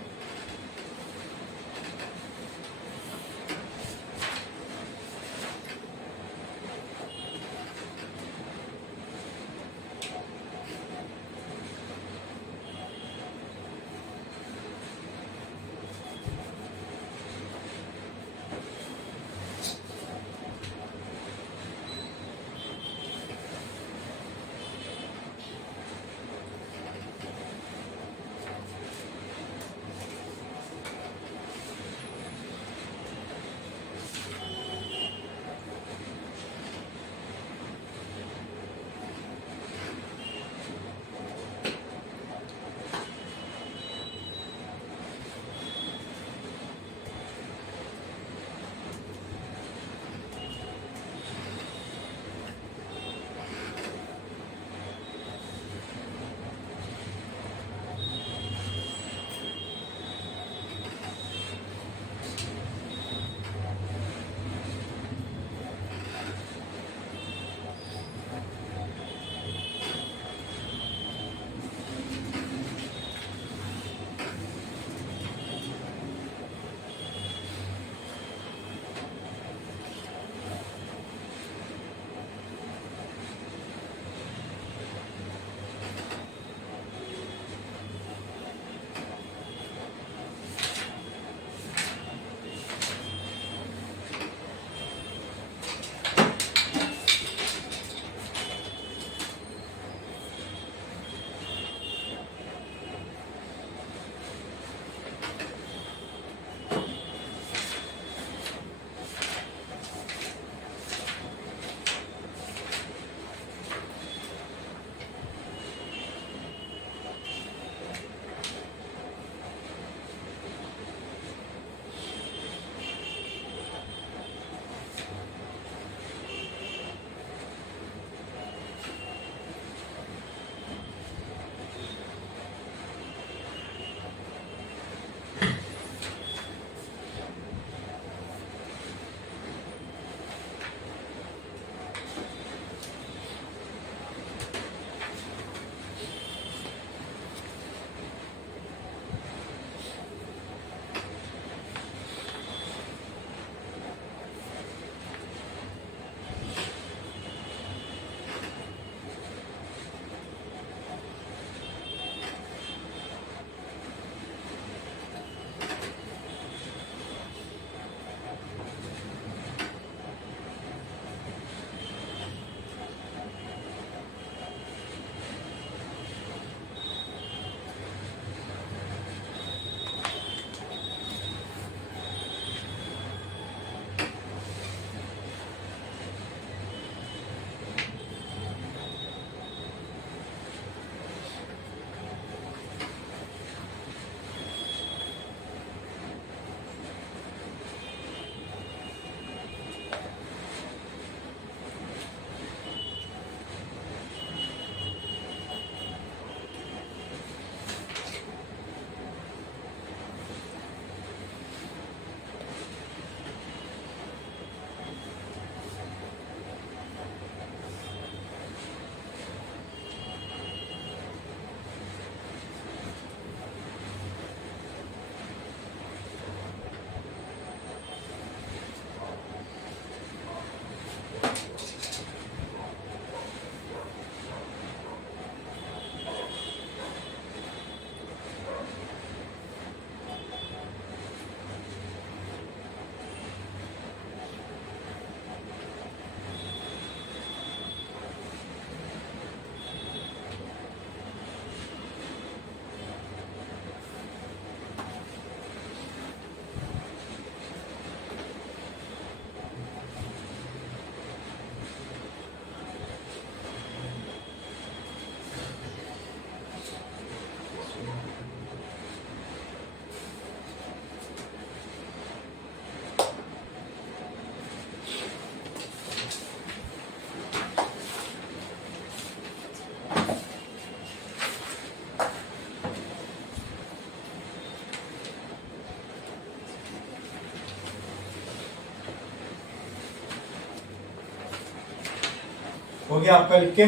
गया आपका लिख के,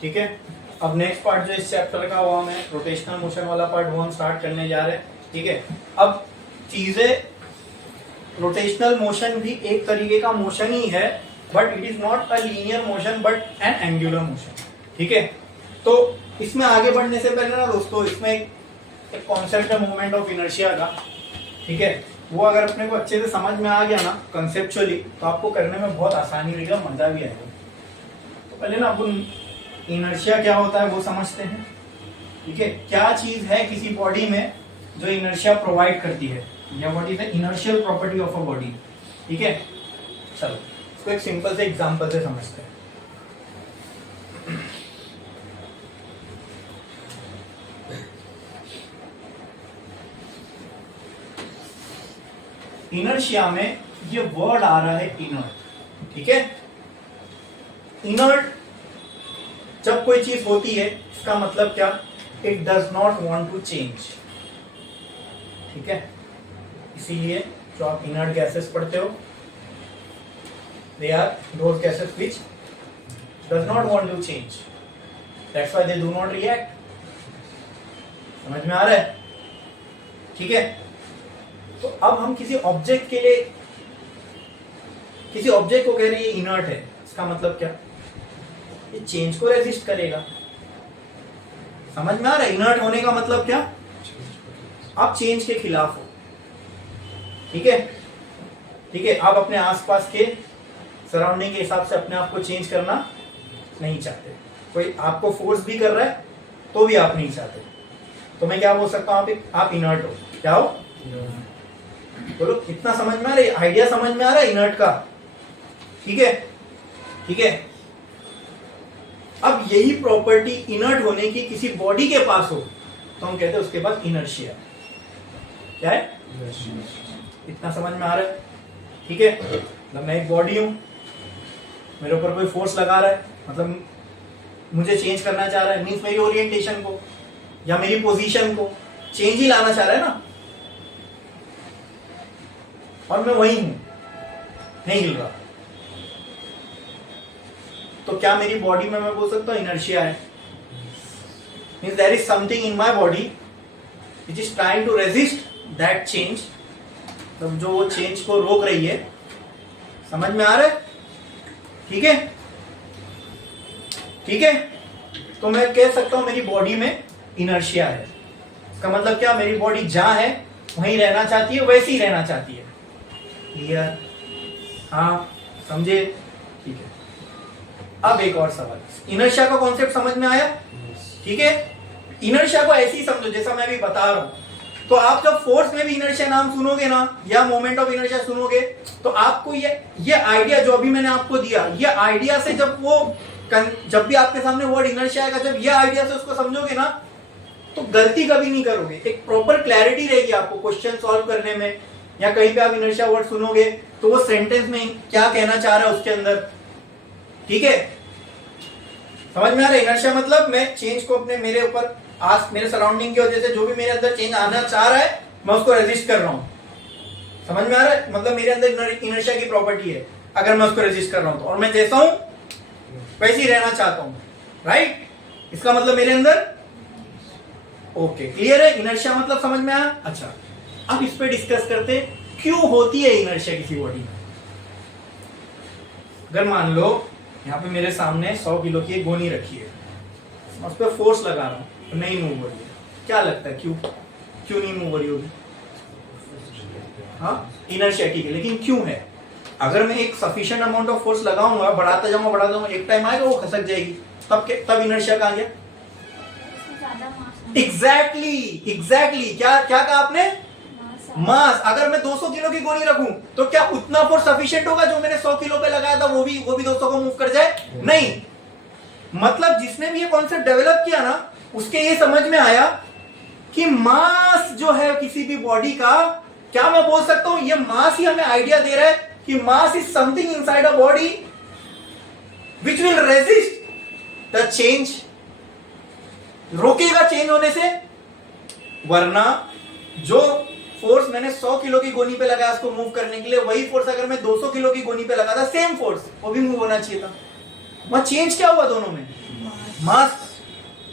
ठीक है। अब नेक्स्ट पार्ट जो इस चैप्टर का वो हम रोटेशनल मोशन वाला पार्ट वो हम स्टार्ट करने जा रहे हैं, ठीक है। अब चीजें, रोटेशनल मोशन भी एक तरीके का मोशन ही है, but it is not a linear motion but N angular motion, ठीक है। तो इसमें आगे बढ़ने से पहले ना दोस्तों, इसमें एक कॉन्सेप्ट है मूवमेंट ऑफ इनर्शिया का, ठीक है। वो अगर अपने को अच्छे से समझ में आ गया ना कंसेप्चुअली, तो आपको करने में बहुत आसानी रहेगा, मजा भी आएगा। तो पहले ना अपन इनर्शिया क्या होता है वो समझते हैं, ठीक है। क्या चीज है किसी बॉडी में जो इनर्शिया प्रोवाइड करती है, या what is the inertial property of a body, ठीक है। चलो इसको एक सिंपल से एग्जांपल से समझते हैं। इनर्शिया में ये वर्ड आ रहा है इनर्ट, ठीक है। इनर्ट जब कोई चीज होती है, इसका मतलब क्या, it does not want to change, ठीक है। इसीलिए जो आप इनर्ट गैसेस पढ़ते हो, they are those gases which does not want to change, that's why they do not react. समझ में आ रहा है, ठीक है। तो अब हम किसी ऑब्जेक्ट के लिए, किसी ऑब्जेक्ट को कह रहे हैं इनर्ट है, इसका मतलब क्या, ये चेंज को रेजिस्ट करेगा। समझ में आ रहा है, इनर्ट होने का मतलब क्या, आप चेंज के खिलाफ हो, ठीक है, ठीक है। आप अपने आसपास के सराउंडिंग के हिसाब से अपने आप को चेंज करना नहीं चाहते, कोई आपको फोर्स भी कर रहा है तो भी आप नहीं चाहते, तो मैं क्या बोल सकता हूं, आप इनर्ट हो, क्या हो, बोलो। इतना समझ में आ रहा है, आइडिया समझ में आ रहा है इनर्ट का, ठीक है, ठीक है। अब यही प्रॉपर्टी इनर्ट होने की किसी बॉडी के पास हो तो हम कहते हैं उसके पास इनर्शिया, क्या है, इतना समझ में आ रहा है, ठीक है। मतलब मैं एक बॉडी हूं, मेरे ऊपर कोई फोर्स लगा रहा है, मतलब मुझे चेंज करना चाह रहा है, मीन्स मेरी ओरिएंटेशन को या मेरी पोजीशन को चेंज ही लाना चाह रहा है ना, और मैं वही हूं, नहीं हिल रहा, तो क्या मेरी बॉडी में मैं बोल सकता हूं इनर्शिया है, means there is something in my body which is trying to resist that change, मतलब जो वो चेंज को रोक रही है। समझ में आ रहा है, ठीक है, ठीक है। तो मैं कह सकता हूं मेरी बॉडी में इनर्शिया है, इसका मतलब क्या, मेरी बॉडी जहां है वहीं रहना चाहती है, वैसे ही रहना चाहती है। क्लियर, हाँ, समझे, ठीक है। अब एक और सवाल, इनर्शिया का कॉन्सेप्ट समझ में आया, ठीक है। इनर्शिया को ऐसे ही समझो जैसा मैं भी बता रहा हूं, तो आप जब फोर्स में भी इनर्शिया नाम सुनोगे ना, या मोमेंट ऑफ इनर्शिया सुनोगे, तो आपको ये आइडिया जो अभी मैंने आपको दिया, ये आइडिया से जब भी आपके सामने वर्ड इनर्शिया आएगा, जब ये आइडिया से उसको समझोगे ना, तो गलती कभी नहीं करोगे, एक प्रॉपर क्लैरिटी रहेगी आपको क्वेश्चन सॉल्व करने में, या कहीं पे आप इनर्शिया वर्ड सुनोगे तो वो सेंटेंस में क्या कहना चाह रहा है उसके अंदर, ठीक है। समझ में आ रहा है, इनर्शिया मतलब मैं चेंज को अपने मेरे ऊपर मेरे सराउंडिंग की वजह से जो भी मेरे अंदर चेंज आना चाह रहा है, मैं उसको रेजिस्ट कर रहा हूं। समझ में आ रहा है, मतलब मेरे अंदर इनर्शिया की प्रॉपर्टी है, अगर मैं उसको रेजिस्ट कर रहा हूं तो, और मैं जैसा हूं वैसे ही रहना चाहता हूं, राइट, इसका मतलब मेरे अंदर, ओके, क्लियर है, इनर्शिया मतलब समझ में आया। अच्छा, अब इस पे डिस्कस करते क्यों होती है इनर्शिया किसी बॉडी में। अगर मान लो यहाँ पे मेरे सामने 100 किलो की एक गोनी रखी है, मैं उस पर फोर्स लगा रहा हूं, तो नहीं मूव हो रही है, क्या लगता है क्यों नहीं मूव हो रही होगी, हाँ, इनर्शिया, ठीक है, लेकिन क्यों है, अगर मैं एक सफिशिएंट अमाउंट ऑफ फोर्स लगाऊंगा, बढ़ाता जाऊंगा, एक टाइम आएगा वो खसक जाएगी, तब इनर्शिया कहां गया, एग्जैक्टली, क्या कहा आपने, मास। अगर मैं 200 किलो की गोली रखूं तो क्या उतना फोर्स सफिशिएंट होगा जो मैंने 100 किलो पे लगाया था वो भी 200 को मूव कर जाए, नहीं। मतलब जिसने भी ये कॉन्सेप्ट डेवलप किया ना, उसके ये समझ में आया कि मास जो है किसी भी बॉडी का, क्या मैं बोल सकता हूं, ये मास ही हमें आइडिया दे रहा है कि मास is something inside a body which will resist the change, रोकेगा चेंज होने से, वरना जो फोर्स मैंने 100 किलो की गोनी पे लगाया उसको मूव करने के लिए, वही फोर्स अगर मैं 200 किलो की गोनी पे लगाता, सेम फोर्स, वो भी मूव होना चाहिए था, वहां चेंज क्या हुआ दोनों में? मास।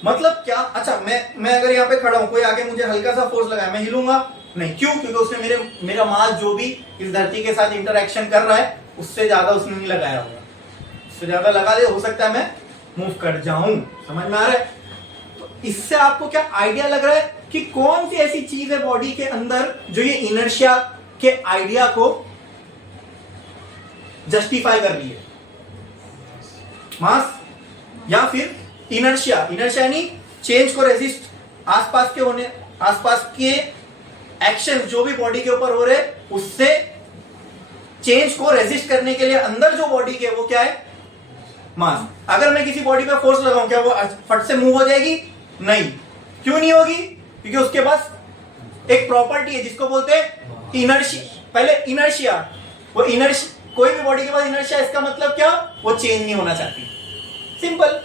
मतलब क्या? अच्छा, मैं अगर यहाँ पे खड़ा हूं, कोई आगे मुझे हल्का सा फोर्स लगाया, मैं हिलूंगा नहीं। क्यों? क्योंकि उसने मेरा मास जो भी इस धरती के साथ इंटरेक्शन कर रहा है उससे ज्यादा उसने नहीं लगाया होगा। उससे ज्यादा लगा दे, हो सकता है मैं मूव कर जाऊं। समझ में आ रहा है? तो इससे आपको क्या आइडिया लग रहा है कि कौन सी ऐसी चीज है बॉडी के अंदर जो ये इनर्शिया के आइडिया को जस्टिफाई कर रही है? मास या फिर इनर्शिया? इनर्शिया यानी चेंज को रेजिस्ट, आसपास के एक्शन जो भी बॉडी के ऊपर हो रहे उससे चेंज को रेजिस्ट करने के लिए अंदर जो बॉडी के, वो क्या है? मास। अगर मैं किसी बॉडी पे फोर्स लगाऊं, क्या वो फट से मूव हो जाएगी? नहीं। क्यों नहीं होगी? क्योंकि उसके पास एक प्रॉपर्टी है जिसको बोलते हैं इनर्शिया। पहले इनर्शिया, वो इनर्शिया, कोई भी बॉडी के पास इनर्शिया, इसका मतलब क्या? वो चेंज नहीं होना चाहती। सिंपल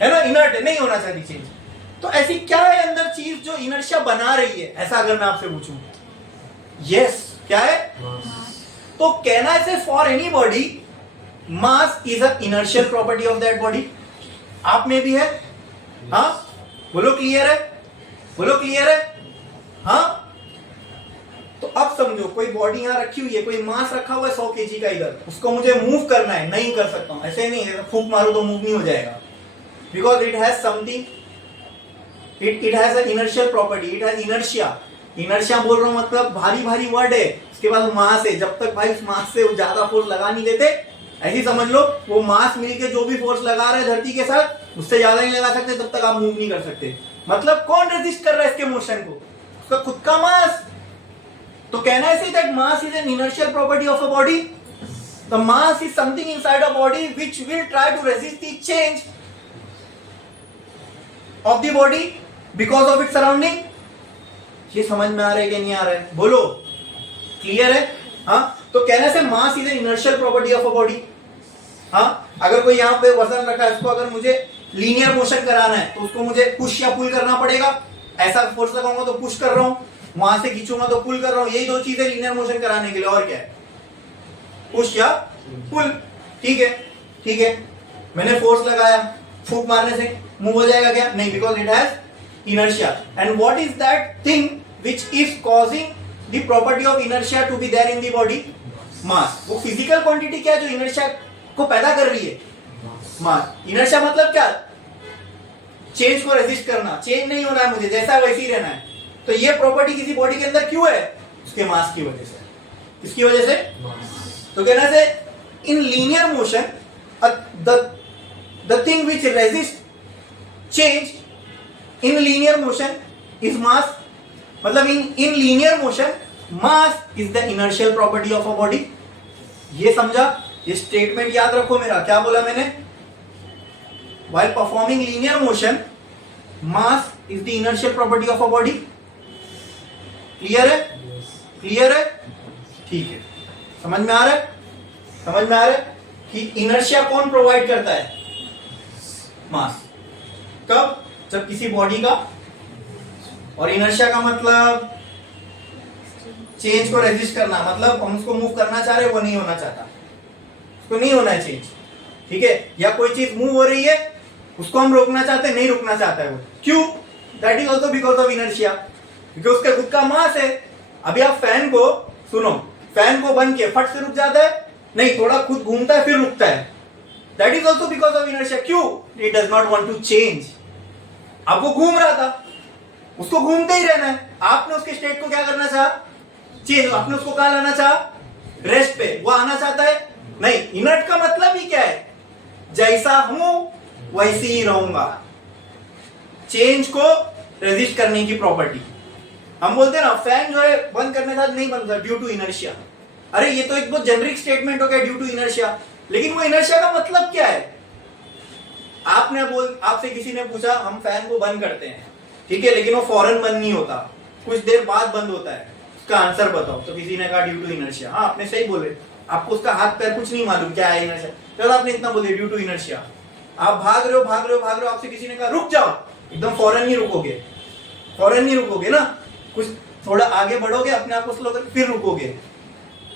है ना, इनर्ट है, नहीं होना चाहती चेंज। तो ऐसी क्या है अंदर चीज जो इनर्शिया बना रही है? ऐसा अगर मैं आपसे पूछूं, यस, क्या है? तो कहना है for any body mass is a inertial property of that body. आप में भी है? हाँ, बोलो क्लियर है? बोलो क्लियर है? हाँ। तो अब समझो, कोई बॉडी यहां रखी हुई है, कोई मास रखा हुआ है 100 केजी का इधर, उसको मुझे मूव करना है, नहीं कर सकता हूं। ऐसे नहीं है फूंक मारो तो मूव नहीं हो जाएगा, because it has something, it has an inertial property, it has inertia. Inertia बोल रहा हूं मतलब भारी भारी वर्ड है, उसके बाद मास है। जब तक भाई उस मास से ज्यादा फोर्स लगा नहीं देते, ऐसी समझ लो वो मास मिलके जो भी फोर्स लगा रहे धरती के साथ उससे ज्यादा नहीं लगा सकते, तब तक आप मूव नहीं कर सकते। मतलब कौन रेजिस्ट कर रहा है इसके मोशन को? उसका खुद का मास। तो कहना है that mass is an inertial property of a body. The mass is something inside a body which will try to resist the change of the body because of its surrounding. ये समझ में आ रहा है कि नहीं आ रहा है? बोलो, क्लियर है? हाँ। तो कहने से मास is an inertial property of a body. हाँ, अगर कोई यहाँ पे वजन रखा है, इसको अगर मुझे लीनियर मोशन कराना है तो उसको मुझे पुश या पुल करना पड़ेगा। ऐसा फोर्स लगाऊंगा तो पुश कर रहा हूं, वहां से खींचूंगा तो पुल कर रहा हूं। यही दो चीजें लीनियर मोशन कराने के लिए, और क्या है? पुश या पुल। ठीक है, ठीक है। मैंने फोर्स लगाया, फूंक मारने से मूव हो जाएगा क्या? नहीं, because it has inertia. And what is that thing which is causing the property of inertia to be there in the body? Mass. वो फिजिकल क्वांटिटी क्या है जो इनर्शिया को पैदा कर रही है? मास। इनर्शिया मतलब क्या? चेंज को रेजिस्ट करना। चेंज नहीं होना है मुझे, जैसा वैसे ही रहना है। तो ये प्रॉपर्टी किसी बॉडी के अंदर क्यों है? उसके मास की वजह से। किसकी वजह से? तो कहना से in linear motion the thing which resist change in linear motion is mass. मतलब in linear motion mass is the inertial property of a body. ये समझा? ये स्टेटमेंट याद रखो मेरा। क्या बोला मैंने? while performing linear motion mass is the inertial property of a body। Clear है? क्लियर है? ठीक है। समझ में आ रहा है? समझ में आ रहा है कि इनर्शिया कौन प्रोवाइड करता है? मास। कब? जब किसी बॉडी का, और इनर्शिया का मतलब चेंज को रेजिस्ट करना, मतलब हम उसको मूव करना चाह रहे हैं, वो नहीं होना चाहता, उसको नहीं होना है चेंज। ठीक है? या कोई चीज मूव हो रही है, उसको हम रोकना चाहते हैं, नहीं रुकना चाहता है वो। क्यों? That is also because of inertia, क्योंकि उसका खुद का मास है। अभी आप फैन को सुनो, फैन को बंद किए, फट से रुक जाता है? नहीं, थोड़ा खुद घूमता है फिर रुकता है। That is also because of inertia. क्यों? It does not want to change. अब वो घूम रहा था, उसको घूमते ही रहना है। आपने उसके स्टेट को क्या करना चाहा? चेंज। आपने उसको कहां लाना चाहा? रेस्ट पे। वो आना चाहता है? नहीं। इनर्ट का मतलब ही क्या है? जैसा हूं वैसे ही रहूंगा। चेंज को रेजिस्ट करने की प्रॉपर्टी। हम बोलते हैं ना, फैन जो है बंद करने के साथ नहीं बनता ड्यू टू इनर्शिया। अरे ये तो एक बहुत जेनरिक स्टेटमेंट हो गया, ड्यू टू इनर्शिया। लेकिन वो इनर्शिया का मतलब क्या है? आपसे किसी ने पूछा, हम फैन को बंद करते हैं, ठीक है, लेकिन वो फौरन बंद नहीं होता, कुछ देर बाद बंद होता है, उसका आंसर बताओ। तो किसी ने कहा ड्यू टू इनर्शिया। हाँ, आपने सही बोले, आपको उसका हाथ पैर कुछ नहीं मालूम क्या है इनर्शिया, चलो आपने इतना बोले ड्यू टू इनर्शिया। आप भाग रहे हो, आपसे किसी ने कहा रुक जाओ, एकदम फौरन नहीं रुकोगे, फौरन नहीं रुकोगे ना, कुछ थोड़ा आगे बढ़ोगे, अपने आप को स्लो करके फिर रुकोगे।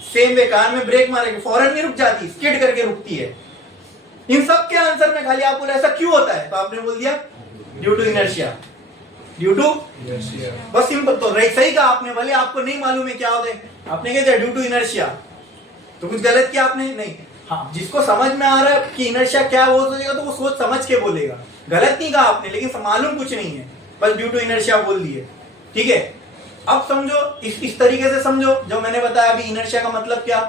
सेम वे कार में ब्रेक मारेंगे, फौरन नहीं रुक जाती, स्किड करके रुकती है। इन सब के आंसर में खाली आप बोले ऐसा क्यों होता है, तो आपने बोल दिया due to inertia, due to, बस सिंपल। तो सही कहा आपने, भले आपको नहीं मालूम है क्या होता है, आपने क्या किया ड्यू टू इनर्शिया, तो कुछ गलत किया आपने नहीं। हाँ, जिसको समझ में आ रहा है कि इनर्शिया क्या वो सोचेगा तो वो सोच समझ के बोलेगा, गलत नहीं कहा आपने, लेकिन मालूम कुछ नहीं है, बस ड्यू टू इनर्शिया बोल दिए। ठीक है, अब समझो इस तरीके से समझो जो मैंने बताया अभी। इनर्शिया का मतलब क्या,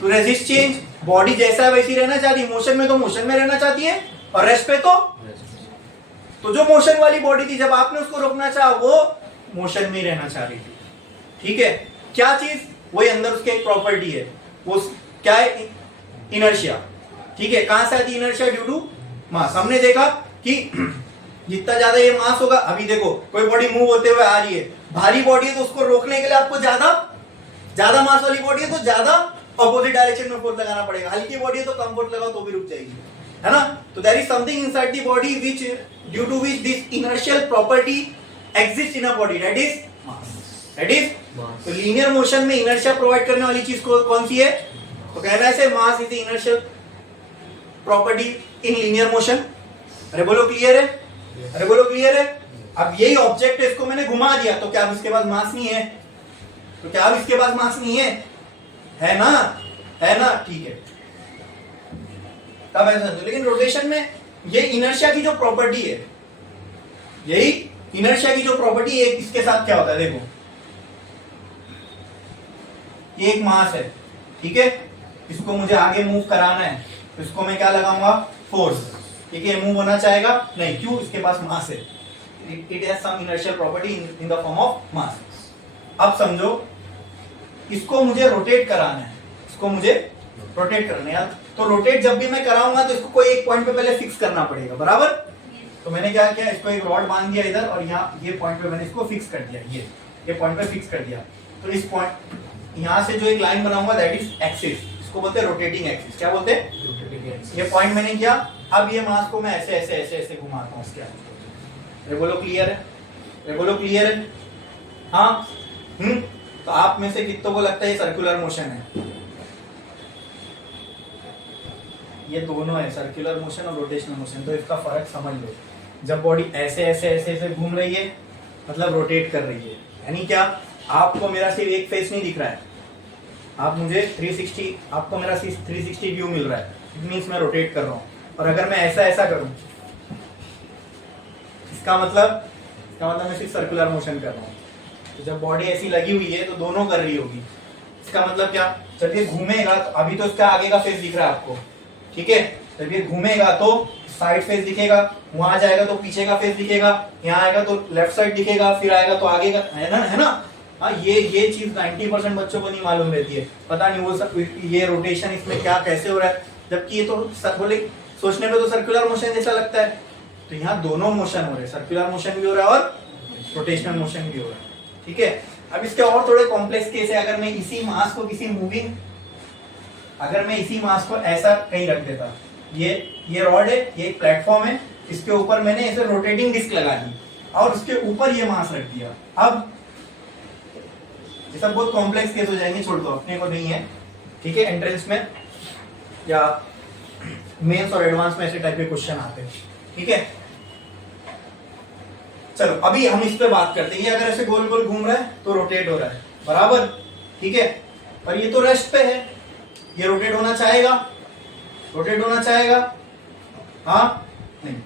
टू रेजिस्ट चेंज, बॉडी जैसा है वैसी रहना चाहती है, मोशन में तो मोशन में रहना चाहती है, और रेस्ट पे तो जो मोशन वाली बॉडी थी जब आपने उसको रोकना चाहा वो मोशन में ही रहना चाह रही थी। ठीक है, क्या चीज, वही अंदर उसके एक प्रॉपर्टी है, वो क्या है, इनर्शिया। ठीक है, कहां से आती है इनर्शिया, ड्यू टू मास। हमने देखा कि जितना ज्यादा ये मास होगा, अभी देखो कोई बॉडी मूव होते हुए आ रही है, भारी बॉडी है तो उसको रोकने के लिए आपको ज्यादा मास वाली बॉडी है तो ज्यादा अपोजिट डायरेक्शन में फोर्स लगाना पड़ेगा, हल्की बॉडी है तो कम फोर्स लगाओ तो भी रुक जाएगी, है ना। तो there is something inside the body which due to which this inertial property exist in a body, that is mass, that is. तो लीनियर मोशन में इनर्शिया प्रोवाइड करने वाली चीज कौन सी है, तो कहना है mass is the inertial property in linear motion. अरे बोलो क्लियर है, अरे बोलो क्लियर है। अब यही ऑब्जेक्ट है, इसको मैंने घुमा दिया तो क्या अब इसके पास मास नहीं है, तो क्या अब इसके पास मास नहीं है ना, है ना, ठीक है। तब ऐसा समझो, लेकिन रोटेशन में ये इनर्शिया की जो प्रॉपर्टी है, यही इनर्शिया की जो प्रॉपर्टी है, इसके साथ क्या होता है देखो, ये एक मास है, ठीक है, इसको मुझे आगे मूव कराना है, तो इसको मैं क्या लगाऊंगा, फोर्स। ठीक है, मूव होना चाहेगा नहीं, क्यों, इसके पास मास है, it has some inertial property in the form of mass. अब समझो इसको मुझे रोटेट कराना है, इसको मुझे रोटेट करना है, तो रोटेट जब भी मैं कराऊंगा तो इसको कोई एक पॉइंट पे पहले फिक्स करना पड़ेगा, बराबर। तो मैंने क्या किया, इसको एक रॉड बांध दिया इधर, और यहाँ ये पॉइंट पे मैंने इसको फिक्स कर दिया, ये पॉइंट पे फिक्स कर दिया। तो इस पॉइंट यहाँ से जो एक लाइन बनाऊंगा दैट इज एक्सिस, इसको बोलते हैं रोटेटिंग एक्सिस। क्या बोलते हैं, ये पॉइंट मैंने किया, अब ये मास को मैं ऐसे ऐसे ऐसे ऐसे घुमाता हूँ, इसके बोलो क्लियर है, बोलो क्लियर है, हाँ। तो आप में से कितनों को लगता है ये सर्कुलर मोशन है, ये दोनों है, सर्कुलर मोशन और रोटेशनल मोशन। तो इसका फर्क समझ लो, जब बॉडी ऐसे ऐसे ऐसे ऐसे घूम रही है मतलब रोटेट कर रही है, यानी क्या, आपको मेरा सिर्फ एक फेस नहीं दिख रहा है, आप मुझे 360, आपको मेरा 360 व्यू मिल रहा है, इट मींस मैं रोटेट कर रहा हूँ। और अगर मैं ऐसा ऐसा करूं, इसका मतलब मैं सिर्फ सर्कुलर मोशन कर रहा हूँ। तो जब बॉडी ऐसी लगी हुई है तो दोनों कर रही होगी, इसका मतलब क्या, जब ये घूमेगा तो अभी तो इसका आगे का फेस दिख रहा है आपको, ठीक है, जब ये घूमेगा तो साइड फेस दिखेगा, वहां जाएगा तो पीछे का फेस दिखेगा, यहाँ आएगा तो लेफ्ट साइड दिखेगा, फिर आएगा तो आगे का, है ना। हाँ, ये चीज 90% बच्चों को नहीं मालूम रहती है, पता नहीं वो ये रोटेशन इसमें क्या कैसे हो रहा है, जबकि ये तो बोले सोचने में तो सर्कुलर मोशन जैसा लगता है। तो यहाँ दोनों मोशन हो रहे हैं, सर्कुलर मोशन भी हो रहा है और रोटेशनल मोशन भी हो रहा है, ठीक है। अब इसके और थोड़े कॉम्प्लेक्स केस है, अगर मैं इसी मास को किसी मूविंग, अगर मैं इसी मास को ऐसा कहीं रख देता, ये रॉड है, ये एक प्लेटफॉर्म है, इसके ऊपर मैंने ऐसे रोटेटिंग डिस्क लगा दी और उसके ऊपर ये मास रख दिया, अब ये सब बहुत कॉम्प्लेक्स केस हो जाएंगे, छोड़ दो, अपने को नहीं है, ठीक है। एंट्रेंस में या मेंस और एडवांस में ऐसे टाइप के क्वेश्चन आते हैं, ठीक है। चलो अभी हम इस पे बात करते हैं, ये अगर ऐसे गोल गोल घूम रहा है तो रोटेट हो रहा है, बराबर, ठीक है, और ये तो रेस्ट पे है, ये रोटेट होना चाहेगा, हाँ नहीं।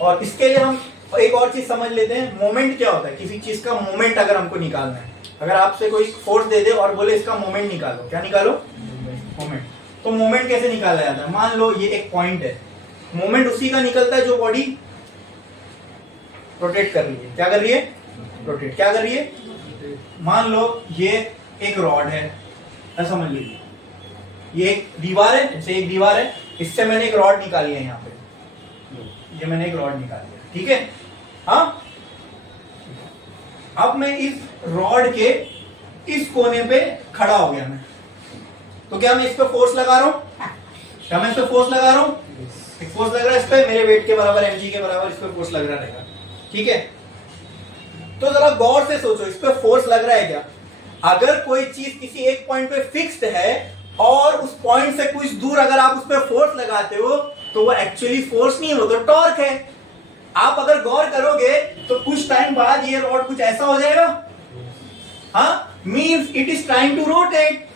और इसके लिए हम एक और चीज समझ लेते हैं, मोमेंट क्या होता है, किसी चीज का मोमेंट अगर हमको निकालना है, अगर आपसे कोई फोर्स दे दे और बोले इसका मोमेंट निकालो, क्या निकालो, मोमेंट। तो मोमेंट कैसे निकाला जाता है, मान लो ये एक पॉइंट है, मोमेंट उसी का निकलता है जो बॉडी रोटेट कर रही है, क्या कर रही है, रोटेट, क्या कर रही है। मान लो ये एक रॉड है, ऐसा समझ लीजिए, ये एक दीवार है, जैसे एक दीवार है, इससे मैंने एक रॉड निकाली है, यहाँ पे ये मैंने एक रॉड निकाली है, ठीक है, हाँ। अब मैं इस रॉड के इस कोने पे खड़ा हो गया मैं, तो क्या मैं इस पे फोर्स लगा रहा हूं, क्या मैं इस पे फोर्स लगा रहा हूं, फोर्स लग रहा है इस पे, मेरे वेट के बराबर, mg के बराबर इस पे फोर्स लग रहा रहेगा, ठीक है। तो जरा गौर से सोचो, इस पे फोर्स लग रहा है क्या, अगर कोई चीज किसी एक पॉइंट पे फिक्स्ड है और उस पॉइंट से कुछ दूर अगर आप उस पर फोर्स लगाते हो तो वो एक्चुअली फोर्स नहीं है, वो तो टॉर्क है। आप अगर गौर करोगे तो कुछ टाइम बाद ये रॉड कुछ ऐसा हो जाएगा, हाँ, means it is trying to rotate.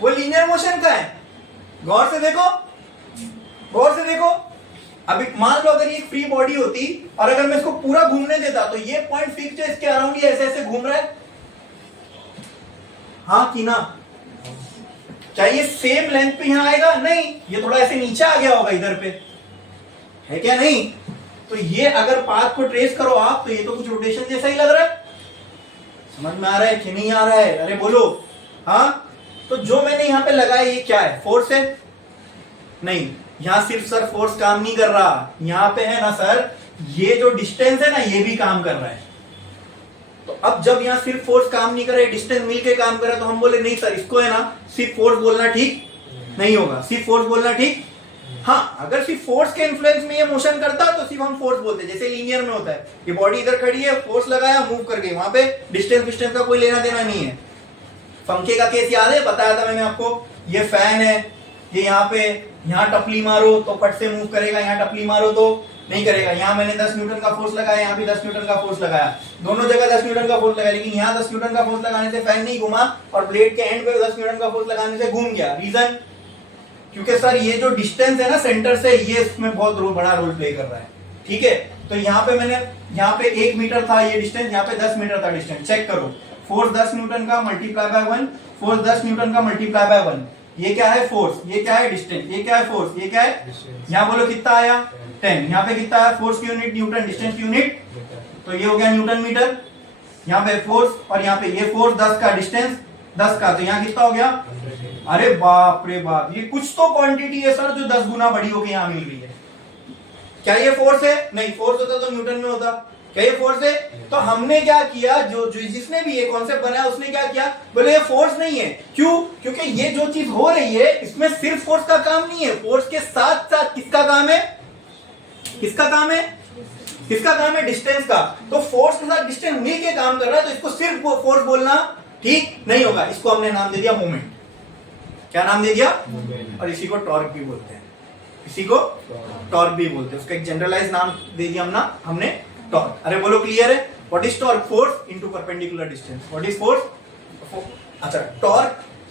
वो लीनियर मोशन का है। गौर से देखो, गौर से देखो। अभी मान लो अगर ये एक फ्री बॉडी होती और अगर मैं इसको पूरा घूमने देता तो ये पॉइंट फिक्स है, इसके अराउंड ये ऐसे ऐसे घूम रहा है, हाँ कि ना? क्या ये सेम लेंथ पे यहां आएगा? नहीं, ये थोड़ा ऐसे नीचे आ गया होगा इधर पे, है क्या? नहीं। तो ये अगर पाथ को ट्रेस करो आप तो ये तो कुछ रोटेशन जैसा ही लग रहा है। समझ में आ रहा है कि नहीं आ रहा है? अरे बोलो। हाँ, तो जो मैंने यहां पे लगाया ये क्या है? फोर्स है? नहीं, यहां सिर्फ सर फोर्स काम नहीं कर रहा, यहां पे है ना सर, ये जो डिस्टेंस है ना ये भी काम कर रहा है। तो अब जब यहां सिर्फ फोर्स काम नहीं कर रहा है, डिस्टेंस मिलके काम कर रहा है, तो हम बोले नहीं सर, इसको है ना सिर्फ फोर्स बोलना ठीक नहीं होगा। सिर्फ फोर्स बोलना ठीक, हाँ, अगर सिर्फ फोर्स के इन्फ्लुएंस में ये मोशन करता तो सिर्फ हम फोर्स बोलते, जैसे लीनियर में होता है, ये बॉडी इधर खड़ी है, फोर्स लगाया, मूव कर गई, वहां पे डिस्टेंस का कोई लेना देना नहीं है। पंखे का केस याद है? बताया था मैंने आपको, ये फैन है, ये यहाँ पे, यहाँ टपली मारो तो फट से मूव करेगा, यहाँ टपली मारो तो नहीं करेगा। यहाँ मैंने 10 न्यूटन का फोर्स लगाया, यहाँ भी 10 न्यूटन का फोर्स लगाया, दोनों जगह 10 न्यूटन का फोर्स लगाया, लेकिन यहाँ 10 न्यूटन का फोर्स लगाने से फैन नहीं घुमा और ब्लेड के एंड पे 10 न्यूटन का फोर्स लगाने से घूम गया। रीजन? क्योंकि सर ये जो डिस्टेंस है ना सेंटर से, ये इसमें बहुत बड़ा रोल प्ले कर रहा है। ठीक है, तो यहाँ पे मैंने, यहाँ पे 1 मीटर था ये डिस्टेंस, यहाँ पे 10 मीटर था डिस्टेंस। चेक करो, फोर्स 10 न्यूटन का मल्टीप्लाई बाय 1, फोर्स 10 न्यूटन का मल्टीप्लाई बाय 1, ये क्या है? फोर्स। ये क्या है? डिस्टेंस। ये क्या है? फोर्स। ये क्या है? यहाँ बोलो कितना आया? 10। यहाँ पे कितना है? फोर्स की यूनिट न्यूटन, डिस्टेंस की यूनिट, तो ये हो गया न्यूटन मीटर। यहाँ पे फोर्स और यहाँ पे ये फोर्स 10 का, डिस्टेंस 10 का, तो यहाँ कितना हो गया? अरे बाप रे बाप, ये कुछ तो क्वांटिटी है सर जो 10 गुना बड़ी होकर यहाँ मिल रही है। क्या ये फोर्स है? नहीं, फोर्स होता तो न्यूटन में होता। क्या ये फोर्स है? तो हमने क्या किया, जो जिसने भी ये कॉन्सेप्ट बनाया उसने क्या किया, बोले ये फोर्स नहीं है। क्यों? क्योंकि ये जो चीज हो रही है इसमें सिर्फ फोर्स का काम नहीं है, फोर्स के साथ साथ किसका काम है? किसका काम है? किसका काम है? डिस्टेंस का। तो फोर्स के साथ डिस्टेंस मिलके काम कर रहा है, तो इसको सिर्फ फोर्स बोलना ठीक नहीं होगा। इसको हमने नाम दे दिया मोमेंट। क्या नाम दे दिया? और इसी को टॉर्क भी बोलते हैं, इसी को टॉर्क भी बोलते हैं। उसका एक जनरलाइज नाम दे दिया हमने टॉर्क। अरे बोलो, क्लियर है? What is torque? Force into perpendicular distance. What is force? अच्छा,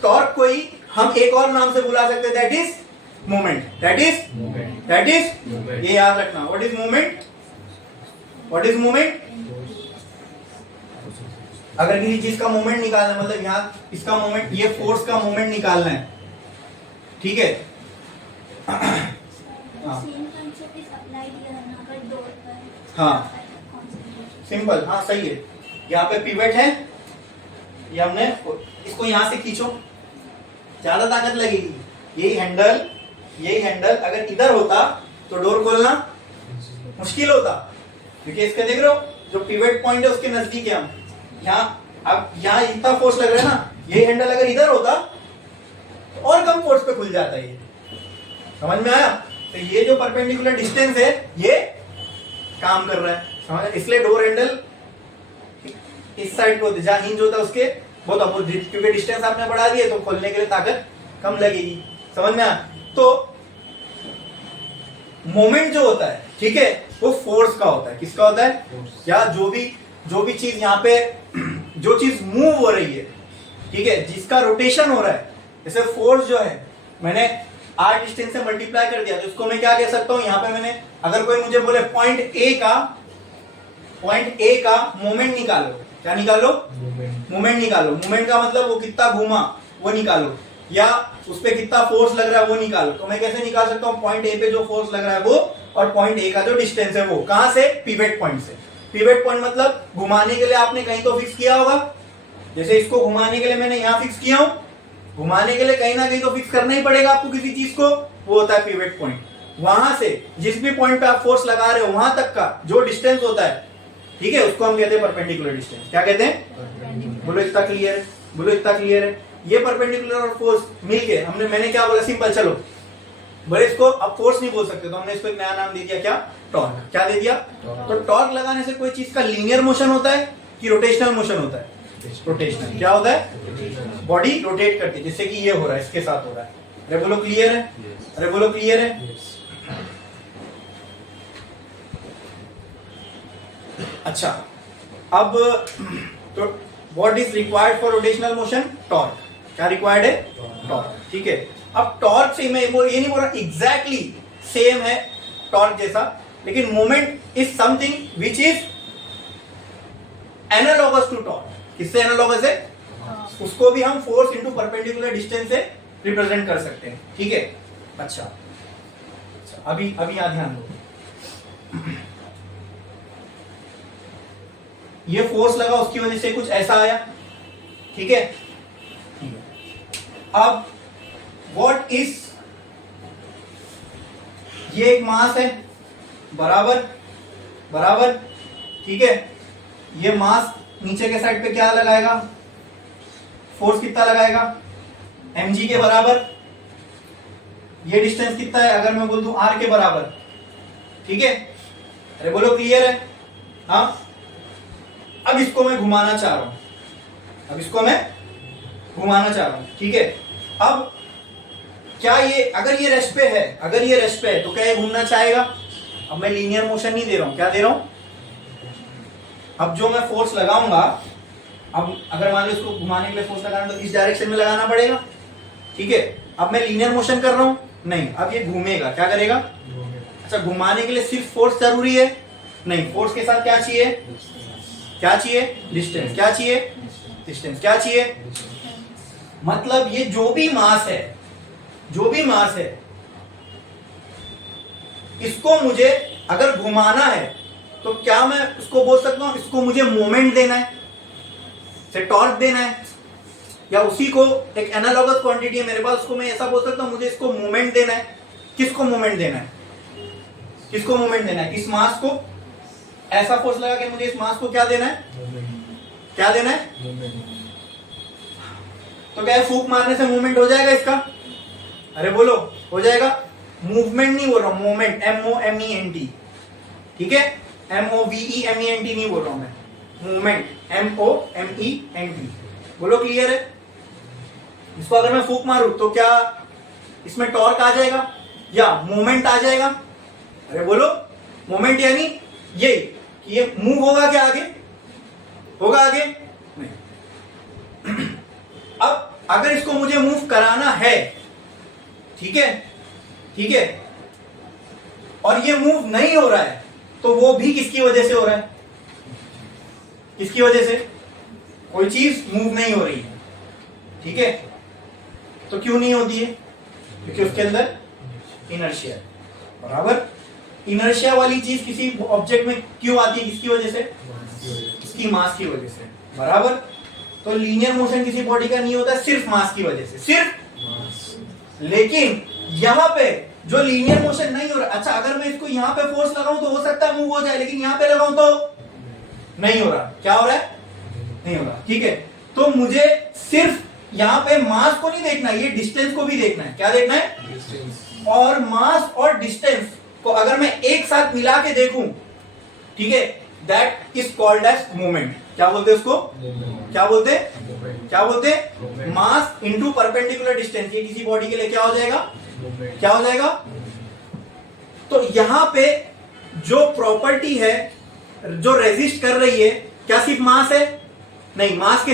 टॉर्क को ही हम एक और नाम से बुला सकते हैं, that is moment. That is ये याद रखना। What is moment? What is moment? अगर किसी चीज का मोमेंट निकालना है, मतलब यहाँ इसका मोमेंट, ये फोर्स का मोमेंट निकालना है, ठीक है? हाँ, सिंपल, हाँ सही है। यहाँ पे पिवट है, ये हमने इसको यहाँ से खींचो, ज्यादा ताकत लगेगी। यही हैंडल अगर इधर होता तो डोर खोलना मुश्किल होता, क्योंकि इसके देख रहे हो जो पिवट पॉइंट है उसके नजदीक है हम। यहाँ अब यहाँ इतना फोर्स लग रहा है ना, ये हैंडल अगर इधर होता तो और कम फोर्स पे खुल जाता है। ये समझ में आया? तो ये जो परपेंडिकुलर डिस्टेंस है ये काम कर रहा है, समझ? इसलिए डोर हैंडल इस साइड पे होते, जहां हिंज होता है उसके बहुत अपोजिट, क्योंकि डिस्टेंस आपने बढ़ा दिया तो खोलने के लिए ताकत कम लगेगी। समझ में आया? तो मोमेंट जो होता है, ठीक है, वो फोर्स का होता है। किसका होता है? या जो भी चीज यहाँ पे जो चीज मूव हो रही है, ठीक है, जिसका रोटेशन हो रहा है, जैसे फोर्स जो है मैंने r डिस्टेंस से मल्टीप्लाई कर दिया, तो उसको मैं क्या कह सकता हूं? यहाँ पे मैंने, अगर कोई मुझे बोले पॉइंट ए का मोमेंट निकालो, क्या निकालो? मोमेंट निकालो। मोमेंट का मतलब वो कितना घूमा वो निकालो, या उस पर कितना फोर्स लग रहा है वो निकालो। तो मैं कैसे निकाल सकता हूँ? पॉइंट ए पे जो फोर्स लग रहा है वो, और पॉइंट ए का जो डिस्टेंस है वो। कहां से? पिवट पॉइंट से। पिवट पॉइंट मतलब घुमाने के लिए आपने कहीं तो फिक्स किया होगा, जैसे इसको घुमाने के लिए मैंने यहाँ फिक्स किया हूं, घुमाने के लिए कहीं ना कहीं तो फिक्स करना ही पड़ेगा आपको किसी चीज को, वो होता है पिवट पॉइंट। वहां से जिस भी पॉइंट पे आप फोर्स लगा रहे हो वहां तक का जो डिस्टेंस होता है, ठीक है, उसको हम कहते हैं परपेंडिकुलर डिस्टेंस। क्या कहते हैं? बोलो इतना क्लियर है? बोलो इतना क्लियर है? ये परपेंडिकुलर और फोर्स मिलके मैंने क्या बोला? सिंपल, चलो बोले इसको अब फोर्स नहीं बोल सकते, तो हमने इसको एक नया नाम दे दिया, क्या? टॉर्क। क्या दे दिया? तो टॉर्क लगाने से कोई चीज का लीनियर मोशन होता है कि रोटेशनल मोशन होता है? रोटेशनल। क्या होता है? बॉडी रोटेट करती है, जैसे कि ये हो रहा है, इसके साथ हो रहा है। अरे बोलो क्लियर है? अरे बोलो क्लियर है? अच्छा, अब तो what is required for rotational motion? Torque. क्या रिक्वायर्ड है? टॉर्क। ठीक है, अब टॉर्क से मैं ये नहीं बोल रहा एग्जैक्टली सेम है टॉर्क जैसा, लेकिन moment is something which is analogous to torque. किससे एनालॉगस है? उसको भी हम फोर्स इनटू परपेंडिकुलर डिस्टेंस से रिप्रेजेंट कर सकते हैं। ठीक है, अच्छा अभी यहां ध्यान दो, ये फोर्स लगा, उसकी वजह से कुछ ऐसा आया। ठीक है, अब व्हाट इज, ये एक मास है, बराबर बराबर। ठीक है, ये मास नीचे के साइड पे क्या लगाएगा? फोर्स कितना लगाएगा? mg के बराबर। ये डिस्टेंस कितना है? अगर मैं बोल दूं r के बराबर। ठीक है, अरे बोलो क्लियर है? हाँ, अब इसको मैं घुमाना चाह रहा हूं, ठीक है, अब क्या ये, अगर ये रेस्ट पे है, तो क्या ये घूमना चाहेगा? अब मैं लीनियर मोशन नहीं दे रहा हूं, क्या दे रहा हूं? अब जो मैं फोर्स लगाऊंगा, अब अगर मान लो इसको घुमाने के लिए फोर्स लगाना तो इस डायरेक्शन में लगाना पड़ेगा। ठीक है, अब मैं लीनियर मोशन कर रहा हूं, नहीं, अब ये घूमेगा, क्या करेगा? अच्छा, घुमाने के लिए सिर्फ फोर्स जरूरी है? नहीं, फोर्स के साथ क्या चाहिए? डिस्टेंस। क्या चाहिए? डिस्टेंस। क्या चाहिए? मतलब ये जो भी मास है, इसको मुझे अगर घुमाना है तो क्या मैं उसको बोल सकता हूं इसको मुझे मोमेंट देना है, से टॉर्क देना है, या उसी को एक एनालॉगस क्वांटिटी है मेरे पास, उसको मैं ऐसा बोल सकता हूं मुझे इसको मोमेंट देना है। किसको मोमेंट देना है? इस मास को ऐसा फोर्स लगा के मुझे इस मास को क्या देना है? तो क्या है, फूक मारने से मूवमेंट हो जाएगा इसका? अरे बोलो, हो जाएगा? मूवमेंट नहीं बोल रहा हूं, मोमेंट, MOMENT। ठीक है, MOVEMENT नहीं बोल रहा हूं मैं, मूवमेंट, MOMENT। बोलो क्लियर है? इसको अगर मैं फूक मारूं तो क्या इसमें टॉर्क आ जाएगा या मोमेंट आ जाएगा? अरे बोलो, मोमेंट यानी ये कि ये मूव होगा क्या आगे? नहीं। अब अगर इसको मुझे मूव कराना है, ठीक है, और ये मूव नहीं हो रहा है, तो वो भी किसकी वजह से हो रहा है? किसकी वजह से? कोई चीज मूव नहीं हो रही है। ठीक है, तो क्यों नहीं होती है? क्योंकि उसके अंदर इनर्शिया है, बराबर। इनर्शिया वाली चीज किसी ऑब्जेक्ट में क्यों आती है? किसकी वजह से? इसकी मास की वजह से, बराबर। तो लीनियर मोशन किसी बॉडी का नहीं होता सिर्फ मास की वजह से, सिर्फ। लेकिन यहां पे जो लीनियर मोशन नहीं हो रहा, अच्छा अगर मैं इसको यहां पे फोर्स लगाऊं तो हो सकता है मूव हो जाए, लेकिन यहां पे लगाऊं तो नहीं हो रहा। क्या हो रहा है? नहीं हो रहा। ठीक है, तो मुझे सिर्फ यहां पे मास को नहीं देखना, ये डिस्टेंस को भी देखना है। क्या देखना है? और मास और डिस्टेंस को अगर मैं एक साथ मिला के देखूं, ठीक है, that is called as movement. क्या बोलते हैं उसको? क्या बोलते? Mass into perpendicular distance. ये किसी बॉडी के लिए क्या हो जाएगा? तो यहां पे जो प्रॉपर्टी है जो रेजिस्ट कर रही है, क्या सिर्फ मास है? नहीं, मास के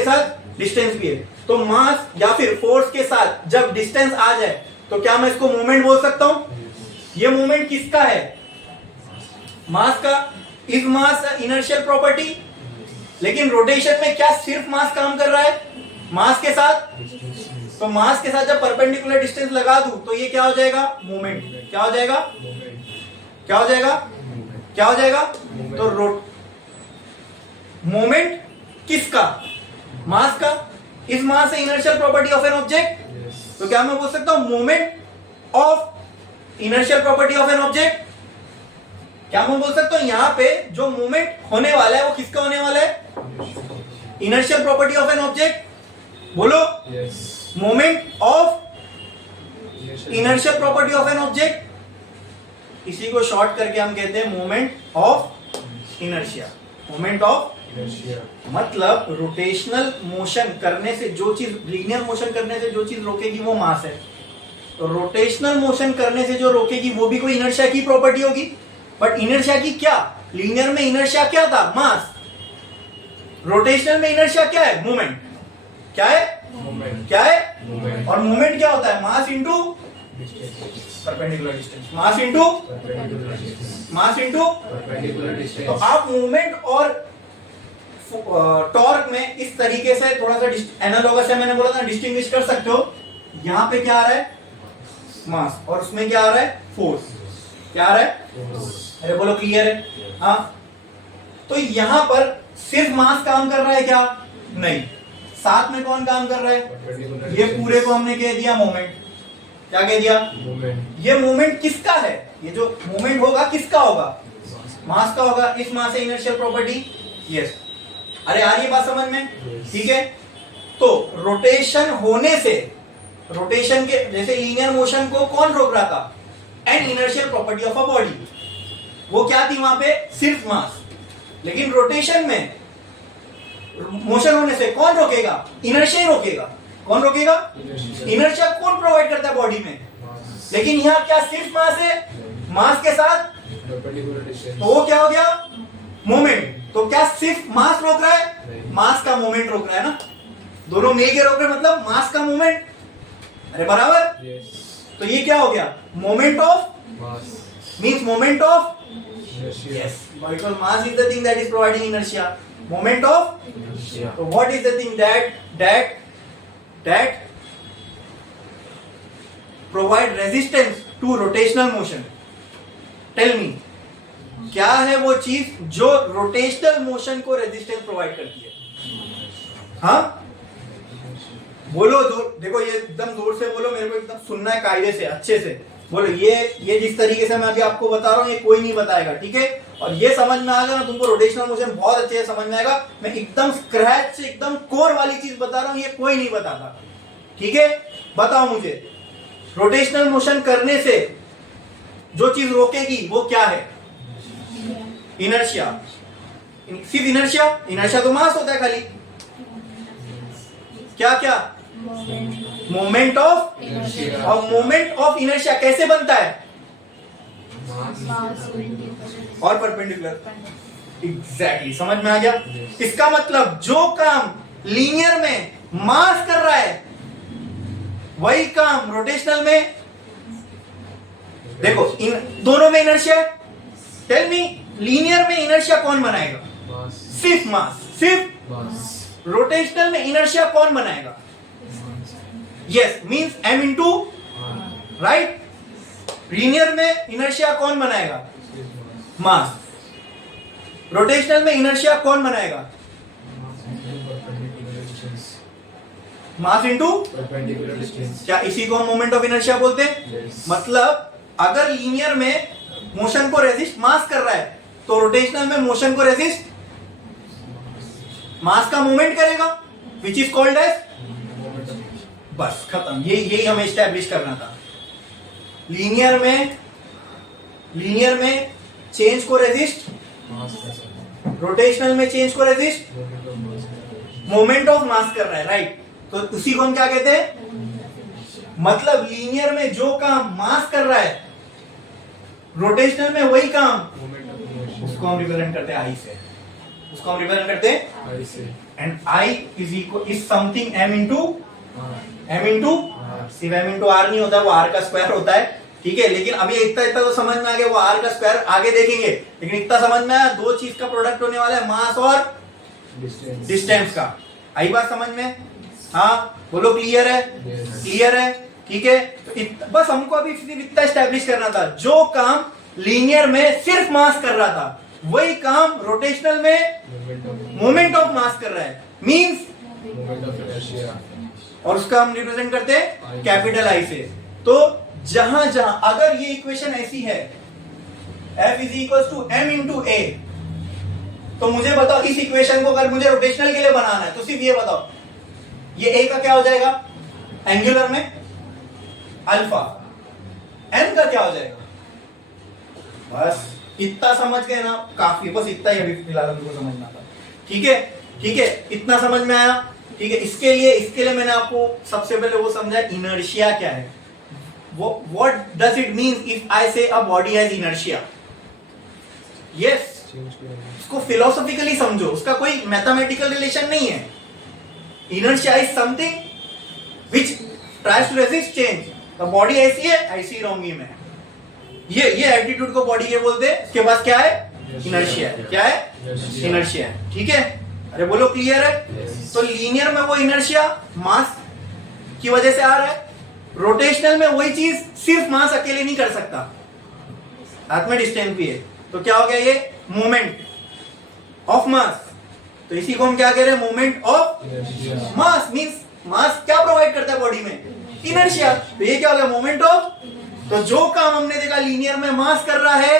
साथ डिस्टेंस भी है। तो मास या फिर फोर्स के साथ जब डिस्टेंस आ जाए तो क्या मैं इसको मूवमेंट बोल सकता हूं? ये मूवमेंट किसका है? मास का। इज मास इनर्शियल प्रॉपर्टी, लेकिन रोटेशन में क्या सिर्फ मास काम कर रहा है? मास के साथ। तो मास के साथ जब परपेंडिकुलर डिस्टेंस लगा दूं तो ये क्या हो जाएगा? मूवमेंट। क्या हो जाएगा? तो मोमेंट किसका? मास का। इस मास से inertial property of an object, तो क्या मैं बोल सकता हूं moment of inertial property of an object? क्या मैं बोल सकता हूं यहां पे जो मोमेंट होने वाला है वो किसका होने वाला है? Inertial property of an object. बोलो, moment of inertial property of an object. इसी को शॉर्ट करके हम कहते हैं moment of inertia. Moment of मतलब रोटेशनल मोशन करने से जो चीज, लीनियर मोशन करने से जो चीज रोकेगी वो मास है। तो रोटेशनल मोशन करने से जो रोकेगी वो भी कोई इनर्शिया की प्रॉपर्टी होगी, बट इनर्शिया की क्या, लीनियर में इनर्शिया क्या था, मास। रोटेशनल में इनर्शिया क्या है, मूवमेंट। क्या है, क्या है, और मूवमेंट क्या होता है, mass into perpendicular distance, mass into mass into. तो आप मूवमेंट और टॉर्क में इस तरीके से थोड़ा सा एनालॉगस है, मैंने बोला था डिस्टिंग्विश कर सकते हो। यहां पे क्या आ रहा है, मास, और उसमें क्या आ रहा है, फोर्स। क्या आ रहा है, अरे बोलो क्लियर है, हाँ। तो यहां पर सिर्फ मास काम कर रहा है क्या, नहीं, साथ में कौन काम कर रहा है, ये पूरे को हमने कह दिया मोमेंट। क्या कह दिया, ये मोमेंट किसका है, ये जो मोमेंट होगा किसका होगा, मास का होगा। इस मास से इनर्शियल प्रॉपर्टी, यस। अरे आ रही है बात समझ में, ठीक है। तो रोटेशन होने से, रोटेशन के जैसे लीनियर मोशन को कौन रोक रहा था, N inertial property of a body, वो क्या थी वहां पे, सिर्फ मास। लेकिन रोटेशन में मोशन होने से कौन रोकेगा, इनर्शिया ही रोकेगा। कौन रोकेगा, इनर्शिया कौन प्रोवाइड करता है बॉडी में, लेकिन यहाँ क्या सिर्फ मास है, मास के साथ तो वो क्या हो गया, मोमेंट। तो क्या सिर्फ मास रोक रहा है, मास का मोमेंट रोक रहा है ना, दोनों मिलके रोक रहे हैं, मतलब मास का मोमेंट, अरे बराबर। तो ये क्या हो गया, moment of means moment of, yes, because mass is the thing that is providing inertia, moment of, so what is the thing that provide resistance to rotational motion, tell me, क्या है वो चीज जो रोटेशनल मोशन को resistance provide करती है, हाँ बोलो, देखो ये एकदम जोर से बोलो, मेरे को एकदम सुनना है कायदे से, अच्छे से बोलो। ये जिस तरीके से मैं अभी आपको बता रहा हूँ ये कोई नहीं बताएगा, ठीक है। और ये समझ में आ गया ना तुमको, रोटेशनल मोशन बहुत अच्छे से समझ में आएगा। मैं एकदम स्क्रैच से एकदम कोर वाली चीज बता रहा हूँ, ये कोई नहीं बताता, ठीक है। बताओ मुझे, रोटेशनल मोशन करने से जो चीज रोकेगी वो क्या है, इनर्शिया। सिर्फ इनर्शिया, इनर्शिया तो मास होता है खाली, क्या क्या, मोमेंट ऑफ, और मोमेंट ऑफ इनर्शिया कैसे बनता है, और परपेंडिकुलर, एग्जैक्टली, समझ में आ गया। इसका मतलब जो काम लीनियर में मास कर रहा है वही काम रोटेशनल में, देखो इन दोनों में इनर्शिया। टेल मी, लीनियर में इनर्शिया कौन बनाएगा, सिर्फ मास, सिर्फ मास। रोटेशनल में इनर्शिया कौन बनाएगा, yes, means m into, right. Linear में इनर्शिया कौन बनाएगा, मास। रोटेशनल में इनर्शिया कौन बनाएगा, मास इंटू, क्या इसी को हम मोमेंट ऑफ इनर्शिया बोलते हैं। मतलब अगर लीनियर में मोशन को रेजिस्ट मास कर रहा है तो रोटेशनल में मोशन को रेजिस्ट मास का मूवमेंट करेगा, विच इज कॉल्ड एज, बस खत्म, यही हमें एस्टैब्लिश करना था। लीनियर में चेंज को रेजिस्ट, रोटेशनल में चेंज को रेजिस्ट मोमेंट ऑफ मास कर रहा है, राइट। तो उसी को हम क्या कहते हैं, मतलब लीनियर में जो काम मास कर रहा है रोटेशनल में वही काम, उसको हम रिप्रेजेंट करते हैं आई से, उसको हम रिप्रेजेंट करते हैं आई से। And I is equal is something m into सिर्फ m इंटू आर नहीं होता, वो r का स्क्वायर होता है, ठीक है। लेकिन अभी इतना तो समझ में आ गया, वो r का स्क्वायर आगे देखेंगे, लेकिन इतना समझ में आया, दो चीज का प्रोडक्ट होने वाला है, मास और डिस्टेंस का। आई बात समझ में, हाँ बोलो, क्लियर है, क्लियर है, ठीक है। तो बस हमको अभी सिर्फ इतना एस्टैब्लिश करना था, जो काम लीनियर में सिर्फ मास कर रहा था वही काम रोटेशनल में मोमेंट ऑफ मास कर रहा है, मींस और उसका हम रिप्रेजेंट करते हैं कैपिटल आई से। तो जहां जहां अगर ये इक्वेशन ऐसी है F is equal to m into a, तो मुझे बताओ इस इक्वेशन को अगर मुझे रोटेशनल के लिए बनाना है तो सिर्फ ये बताओ, ये a का क्या हो जाएगा एंगुलर में अल्फा, m का क्या हो जाएगा, बस इतना समझ गए ना, काफी, बस इतना ही अभी फिलहाल हमको समझना था। ठीक है, ठीक है, इतना समझ में आया। ठीक है, इसके लिए मैंने आपको सबसे पहले वो समझा इनर्शिया क्या है। What does it mean if I say a body has inertia. Yes, उसको फिलोसॉफिकली समझो, उसका कोई मैथमेटिकल रिलेशन नहीं है। Inertia is something which tries to resist change. The body ऐसी है, ऐसी रहूंगी मैं। ये एटीट्यूड को बॉडी के बोलते हैं। उसके पास क्या है? इनर्शिया है। क्या है? इनर्शिया है। ठीक है, अरे बोलो क्लियर है? तो लीनियर में वो इनर्शिया मास की वजह से आ रहा है, रोटेशनल में वही चीज सिर्फ मास अकेले नहीं कर सकता, हाथ में डिस्टेंस भी है। तो क्या हो गया? ये मोमेंट ऑफ मास। तो इसी को हम क्या कह रहे हैं? Moment of mass. मींस मास क्या प्रोवाइड करता है बॉडी में? इनर्शिया। तो ये क्या हो गया? Moment of. तो जो काम हमने देखा लीनियर में मास कर रहा है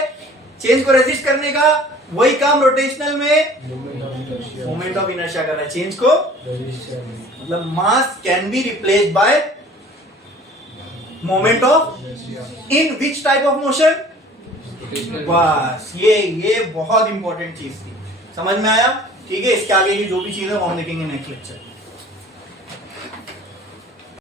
चेंज को रेजिस्ट करने का, वही काम रोटेशनल में मोमेंट ऑफ इनर्शिया कर रहा है चेंज को। मतलब मास can be replaced by moment of in which type of motion? बस ये बहुत इंपॉर्टेंट चीज थी, समझ में आया? ठीक है, इसके आगे की जो भी चीज है वो हम देखेंगे नेक्स्ट लेक्चर।